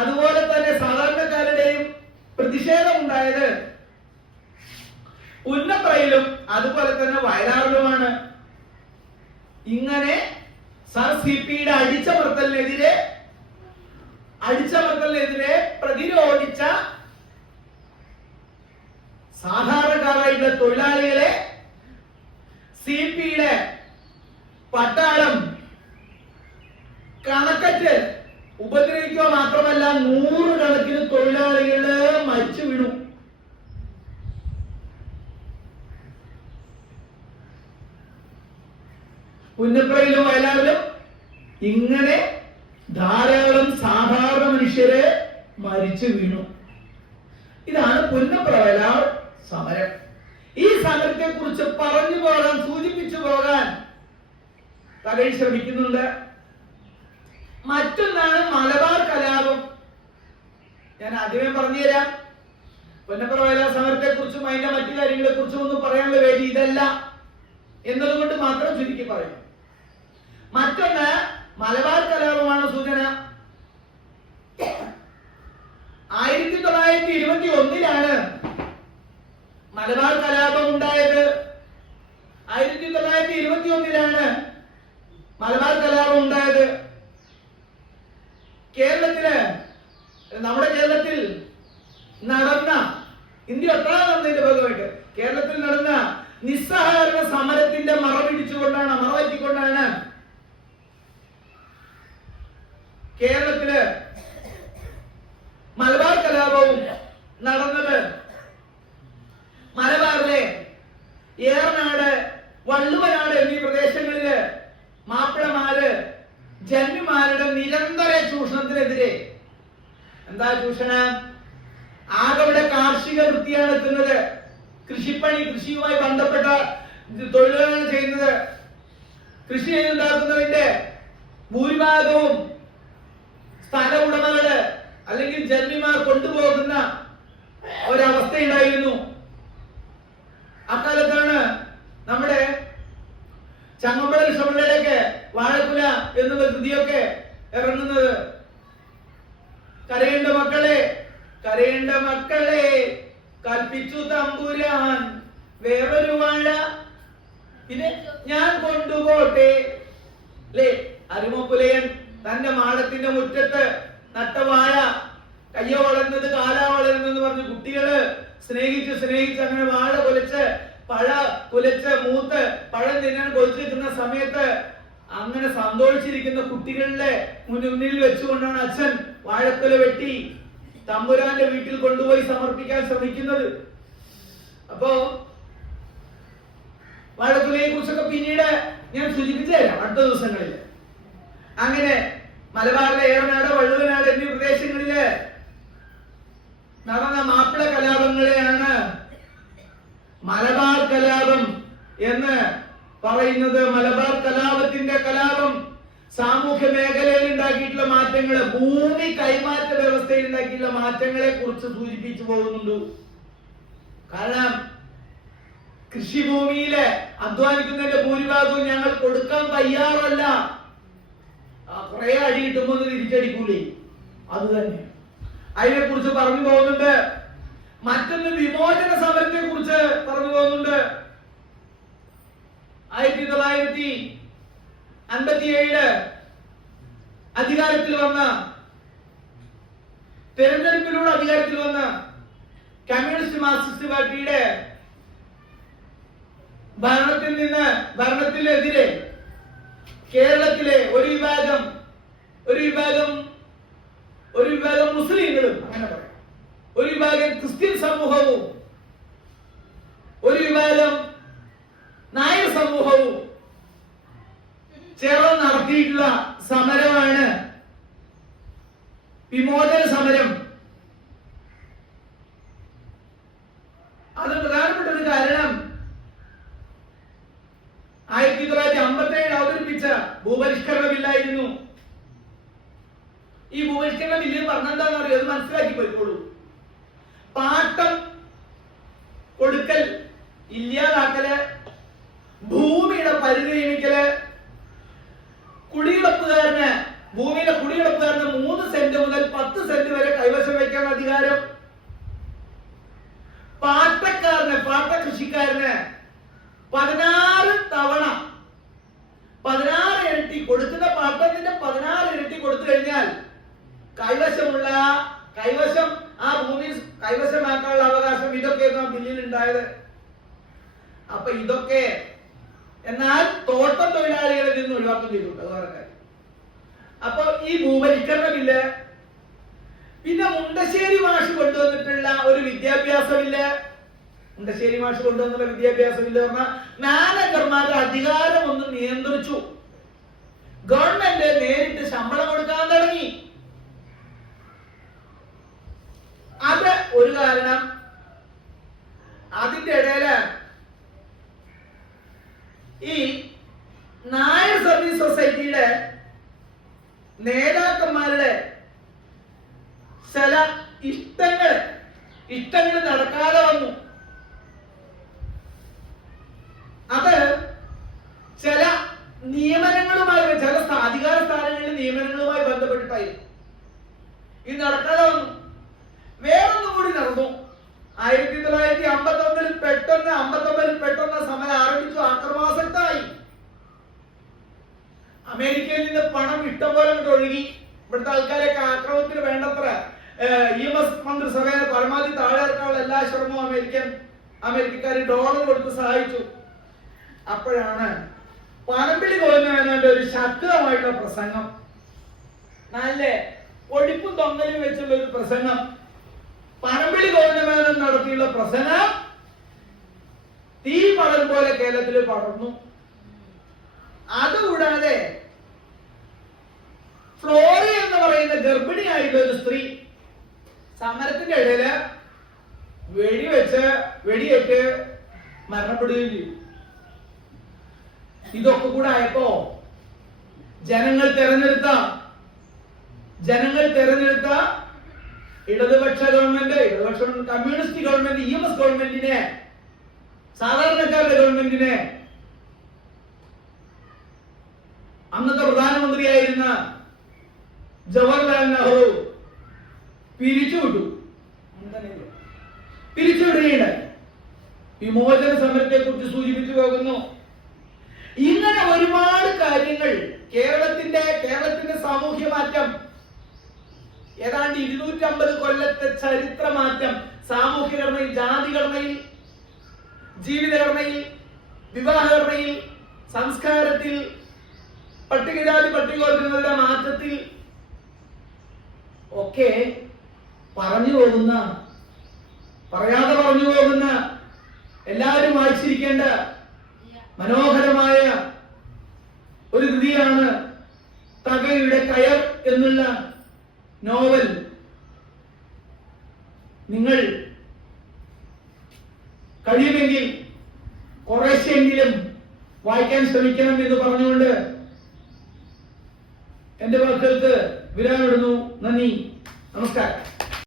അതുപോലെ തന്നെ സാധാരണക്കാരുടെയും പ്രതിഷേധം ഉണ്ടായത് പുന്നപ്രയിലും അതുപോലെ തന്നെ വയലാറിലുമാണ്. ഇങ്ങനെ സർ CPയുടെ അടിച്ചമർത്തലിനെതിരെ പ്രതിരോധിച്ച സാധാരണക്കാരായിട്ടുള്ള തൊഴിലാളികളെ CPയുടെ പട്ടാളം കണക്കറ്റ് ഉപദ്രവിക്കുക മാത്രമല്ല 100 കണക്കിന് തൊഴിലാളികള് മരിച്ചു വീണു. പുന്നപ്രയിലും വയലാറിലും ഇങ്ങനെ ധാരാളം സാധാരണ മനുഷ്യരെ മരിച്ചു വീണു. ഇതാണ് പുന്നപ്ര വയലാർ സമരം. ഈ സമരത്തെ കുറിച്ച് പറഞ്ഞു പോകാൻ, സൂചിപ്പിച്ചു പോകാൻ തകഴി ശ്രമിക്കുന്നുണ്ട്. മറ്റൊന്നാണ് മലബാർ കലാപം. ഞാൻ ആദ്യമേ പറഞ്ഞുതരാം. പുന്നപ്ര വയലാർ സമരത്തെ കുറിച്ചും അതിന്റെ മറ്റു കാര്യങ്ങളെ കുറിച്ചും ഒന്നും പറയാനുള്ള വേദി ഇതല്ല എന്നതുകൊണ്ട് മാത്രം ചുരുക്കി പറയും. മറ്റൊന്ന് മലബാർ കലാപമാണ് സൂചന. 1921 മലബാർ കലാപം ഉണ്ടായത്. 1921 മലബാർ കലാപം ഉണ്ടായത്. നമ്മുടെ കേരളത്തിൽ നടന്ന, ഇന്ത്യ ഒട്ടാകെ നടന്നതിന്റെ ഭാഗമായിട്ട് കേരളത്തിൽ നടന്ന നിസ്സഹകരണ സമരത്തിന്റെ മറവറ്റിക്കൊണ്ടാണ് കേരളത്തില് മലബാർ കലാപവും നടന്നത്. മലബാറിലെ ഏറനാട്, വള്ളുവനാട് എന്നീ പ്രദേശങ്ങളില് മാപ്പിളമാര് ജന്മിമാരുടെ നിരന്തര ചൂഷണത്തിനെതിരെ. എന്താ ചൂഷണം? ആകവിടെ കാർഷിക വൃത്തിയാണ് എത്തുന്നത്. കൃഷിപ്പണി, കൃഷിയുമായി ബന്ധപ്പെട്ട തൊഴിലുകളാണ് ചെയ്യുന്നത്. കൃഷി ചെയ്തുണ്ടാക്കുന്നതിന്റെ ഭൂരിഭാഗവും സ്ഥല ഉടമകള് അല്ലെങ്കിൽ ജന്മിമാർ കൊണ്ടുപോകുന്ന ഒരവസ്ഥയുണ്ടായിരുന്നു. അക്കാലത്താണ് നമ്മുടെ ചങ്ങമ്പുഴ കൃഷ്ണപിള്ളയിലേക്ക് വാഴക്കുല എന്നുള്ള കൃതിയൊക്കെ ഇറങ്ങുന്നത്. കരയേണ്ട മക്കളെ, കരയേണ്ട മക്കളെ, കൽപ്പിച്ചു തമ്പുരാൻ വേറൊരു വാഴ പിന്നെ ഞാൻ കൊണ്ടുപോട്ടെ. അല്ലേ, അരുമപുലയൻ തന്റെ മാടത്തിന്റെ മുറ്റത്ത് നട്ട വാഴ, കയ്യ വളർന്നത് കാലാ വളരുന്നെന്ന് പറഞ്ഞ് കുട്ടികള് സ്നേഹിച്ച് സ്നേഹിച്ച് അങ്ങനെ വാഴ കുലച്ച് പഴ കുലച്ച് മൂത്ത് പഴം തിന്നാൻ കൊതിച്ചു നിൽക്കുന്ന സമയത്ത് അങ്ങനെ സന്തോഷിച്ചിരിക്കുന്ന കുട്ടികളുടെ മുന്നിൽ വെച്ചുകൊണ്ടാണ് അച്ഛൻ വാഴക്കുല വെട്ടി തമ്പുരാന്റെ വീട്ടിൽ കൊണ്ടുപോയി സമർപ്പിക്കാൻ ശ്രമിക്കുന്നത്. അപ്പോ വാഴക്കുലയെ കുറിച്ചൊക്കെ പിന്നീട് ഞാൻ സൂചിപ്പിച്ചു തരാം അടുത്ത ദിവസങ്ങളിൽ. അങ്ങനെ മലബാറിലെ ഏറനാട്, വള്ളുവനാട് എന്നീ പ്രദേശങ്ങളില് നടന്ന മാപ്പിള കലാപങ്ങളെയാണ് മലബാർ കലാപം എന്ന് പറയുന്നത്. മലബാർ കലാപത്തിന്റെ കലാപം സാമൂഹ്യ മേഖലയിൽ ഉണ്ടാക്കിയിട്ടുള്ള മാറ്റങ്ങൾ, ഭൂമി കൈമാറ്റ വ്യവസ്ഥയിൽ ഉണ്ടാക്കിയിട്ടുള്ള മാറ്റങ്ങളെ കുറിച്ച് സൂചിപ്പിച്ചു പോകുന്നുണ്ട്. കാരണം കൃഷിഭൂമിയിലെ അധ്വാനിക്കുന്നതിന്റെ ഭൂരിഭാഗവും ഞങ്ങൾ കൊടുക്കാൻ തയ്യാറല്ല. കുറെ അടി കിട്ടുമ്പോൾ തിരിച്ചടിക്കൂലേ, അത് തന്നെ അതിനെ കുറിച്ച് പറഞ്ഞു പോകുന്നുണ്ട്. മറ്റൊന്ന് വിമോചന സമരത്തെ കുറിച്ച് പറഞ്ഞു പോകുന്നുണ്ട്. 1957 അധികാരത്തിൽ വന്ന, തെരഞ്ഞെടുപ്പിലൂടെ അധികാരത്തിൽ വന്ന കമ്മ്യൂണിസ്റ്റ് മാർക്സിസ്റ്റ് പാർട്ടിയുടെ ഭരണത്തിനെതിരെ കേരളത്തിലെ ഒരു വിഭാഗം മുസ്ലിങ്ങളും, അങ്ങനെ പറയാം, ഒരു വിഭാഗം ക്രിസ്ത്യൻ സമൂഹവും ഒരു വിഭാഗം നായർ സമൂഹവും ചേർന്ന് നടത്തിയിട്ടുള്ള സമരമാണ് വിമോചന സമരം. അത് പ്രധാനപ്പെട്ട ഒരു കാരണം 1957 അവതരിപ്പിച്ച ഭൂപരിഷ്കരണ ബില്ലായിരുന്നു. ഈ ഭൂപരിഷ്കരണ ബില്ല് പറഞ്ഞെന്താന്ന് അറിയോ, അത് മനസ്സിലാക്കി പോയിക്കോളൂ. പാട്ടം കൊടുക്കൽ ഇല്ലാതാക്കല്, ഭൂമിയുടെ പരിധി നിയമിക്കല്, കുടിയിളപ്പുകാരന് ഭൂമിയിലെ കുടിയിളപ്പുകാരന് 3 സെന്റ് മുതൽ 10 സെന്റ് വരെ കൈവശം വയ്ക്കാൻ അധികാരം, പാട്ട കൃഷിക്കാരന് 16 തവണ 16 ഇരട്ടി കൊടുക്കുന്ന പാട്ടത്തിന്റെ 16 ഇരട്ടി കൊടുത്തു കഴിഞ്ഞാൽ കൈവശം ആ ഭൂമി കൈവശമാക്കാനുള്ള അവകാശം. ഇതൊക്കെയായിരുന്നു ആ ബില്ലിൽ ഉണ്ടായത്. അപ്പൊ ഇതൊക്കെ എന്നാൽ തോട്ടം തൊഴിലാളികളിൽ നിന്ന് ഒഴിവാക്കം ചെയ്തിട്ടുണ്ട്. അത് വേറെ കാര്യം. അപ്പൊ ഈ ഭൂപരിഷ്കരണ ബില്ല്, പിന്നെ മുണ്ടശ്ശേരി മാഷ് കൊണ്ടുവന്നിട്ടുള്ള ഒരു വിദ്യാഭ്യാസ ബില്ല്. മുണ്ടശ്ശേരി മാഷ് കൊണ്ടുവന്നുള്ള വിദ്യാഭ്യാസ ബില്ല് പറഞ്ഞാൽ മാനേജർമാരുടെ അധികാരം ഒന്ന് നിയന്ത്രിച്ചു. ഗവൺമെന്റ് നേരിട്ട് ശമ്പളം കൊടുക്കാൻ തുടങ്ങി. അത് ഒരു കാരണം. അതിന്റെ ഇടയില് ഈ നായർ സർവീസ് സൊസൈറ്റിയുടെ നേതാക്കന്മാരുടെ ചില ഇഷ്ടങ്ങൾ നടക്കാതെ വന്നു. അത് ചില നിയമനങ്ങളുമായി, ചില അധികാര സ്ഥാനങ്ങളിലെ നിയമനങ്ങളുമായി ബന്ധപ്പെട്ടിട്ടായിരുന്നു ഇത് നടക്കാതെ വന്നു. വേറൊന്നും കൂടി നടന്നു. 1959 പെട്ടെന്ന് സമരം ആരംഭിച്ചു. ആക്രമാസക്തായി. അമേരിക്കയിൽ നിന്ന് പണം ഇഷ്ടംപോലെ ഒഴുകി. ഇവിടുത്തെ ആൾക്കാരൊക്കെ ആക്രമണത്തിന് വേണ്ടത്ര EMS മന്ത്രിസഭയെ പരമാവധി താഴെ ഇറക്കാനുള്ള എല്ലാ ശ്രമവും അമേരിക്കക്കാർ ഡോളർ കൊടുത്ത് സഹായിച്ചു. അപ്പോഴാണ് പനമ്പിളി ഗോവിന്ദമേനോന്റെ ഒരു ശക്തമായിട്ടുള്ള പ്രസംഗം, നല്ല ഒടിപ്പും തൊങ്ങലും വെച്ചുള്ള ഒരു പ്രസംഗം, പനമ്പിളി ഗോവിന്ദമേനോൻ നടത്തിയുള്ള പ്രസംഗം തീ പടൽ പോലെ കേരളത്തിൽ പടർന്നു. അതുകൂടാതെ ഫ്ലോറി എന്ന് പറയുന്ന ഗർഭിണിയായിട്ടുള്ള ഒരു സ്ത്രീ സമരത്തിന്റെ ഇടയില് വെടിയേറ്റ് മരണപ്പെടുകയും ചെയ്തു. ഇതൊക്കെ കൂടെ ആയപ്പോ ജനങ്ങൾ തെരഞ്ഞെടുത്ത ഇടതുപക്ഷ ഗവൺമെന്റ്, കമ്മ്യൂണിസ്റ്റ് ഗവൺമെന്റ്, EMS ഗവൺമെന്റിനെ, സാധാരണക്കാരുടെ ഗവൺമെന്റിനെ അന്നത്തെ പ്രധാനമന്ത്രിയായിരുന്ന ജവഹർലാൽ നെഹ്റു പിരിച്ചുവിട്ടു. പിരിച്ചുവിടുകയുണ്ടായി. വിമോചന സമരത്തെ കുറിച്ച് സൂചിപ്പിച്ചു പോകുന്നു. ഇങ്ങനെ ഒരുപാട് കാര്യങ്ങൾ കേരളത്തിന്റെ സാമൂഹ്യ മാറ്റം, ഏതാണ്ട് 250 കൊല്ലത്തെ ചരിത്ര മാറ്റം, സാമൂഹ്യഘടനയിൽ, ജാതിഘടനയിൽ, ജീവിതഘടനയിൽ, വിവാഹഘടനയിൽ, സംസ്കാരത്തിൽ, പട്ടികജാതി പട്ടികവർഗങ്ങളുടെ മാറ്റത്തിൽ ഒക്കെ പറഞ്ഞു പോകുന്ന, പറയാതെ പറഞ്ഞു പോകുന്ന, എല്ലാവരും വായിച്ചിരിക്കേണ്ട മനോഹരമായ ഒരു കൃതിയാണ് തകഴിയുടെ കയർ എന്നുള്ള നോവൽ. നിങ്ങൾ കഴിയുമെങ്കിൽ കുറേശ്ശെങ്കിലും വായിക്കാൻ ശ്രമിക്കണം എന്ന് പറഞ്ഞുകൊണ്ട് എന്റെ വാക്കുകൾക്ക് വിരാമിടുന്നു. നന്ദി, നമസ്കാരം.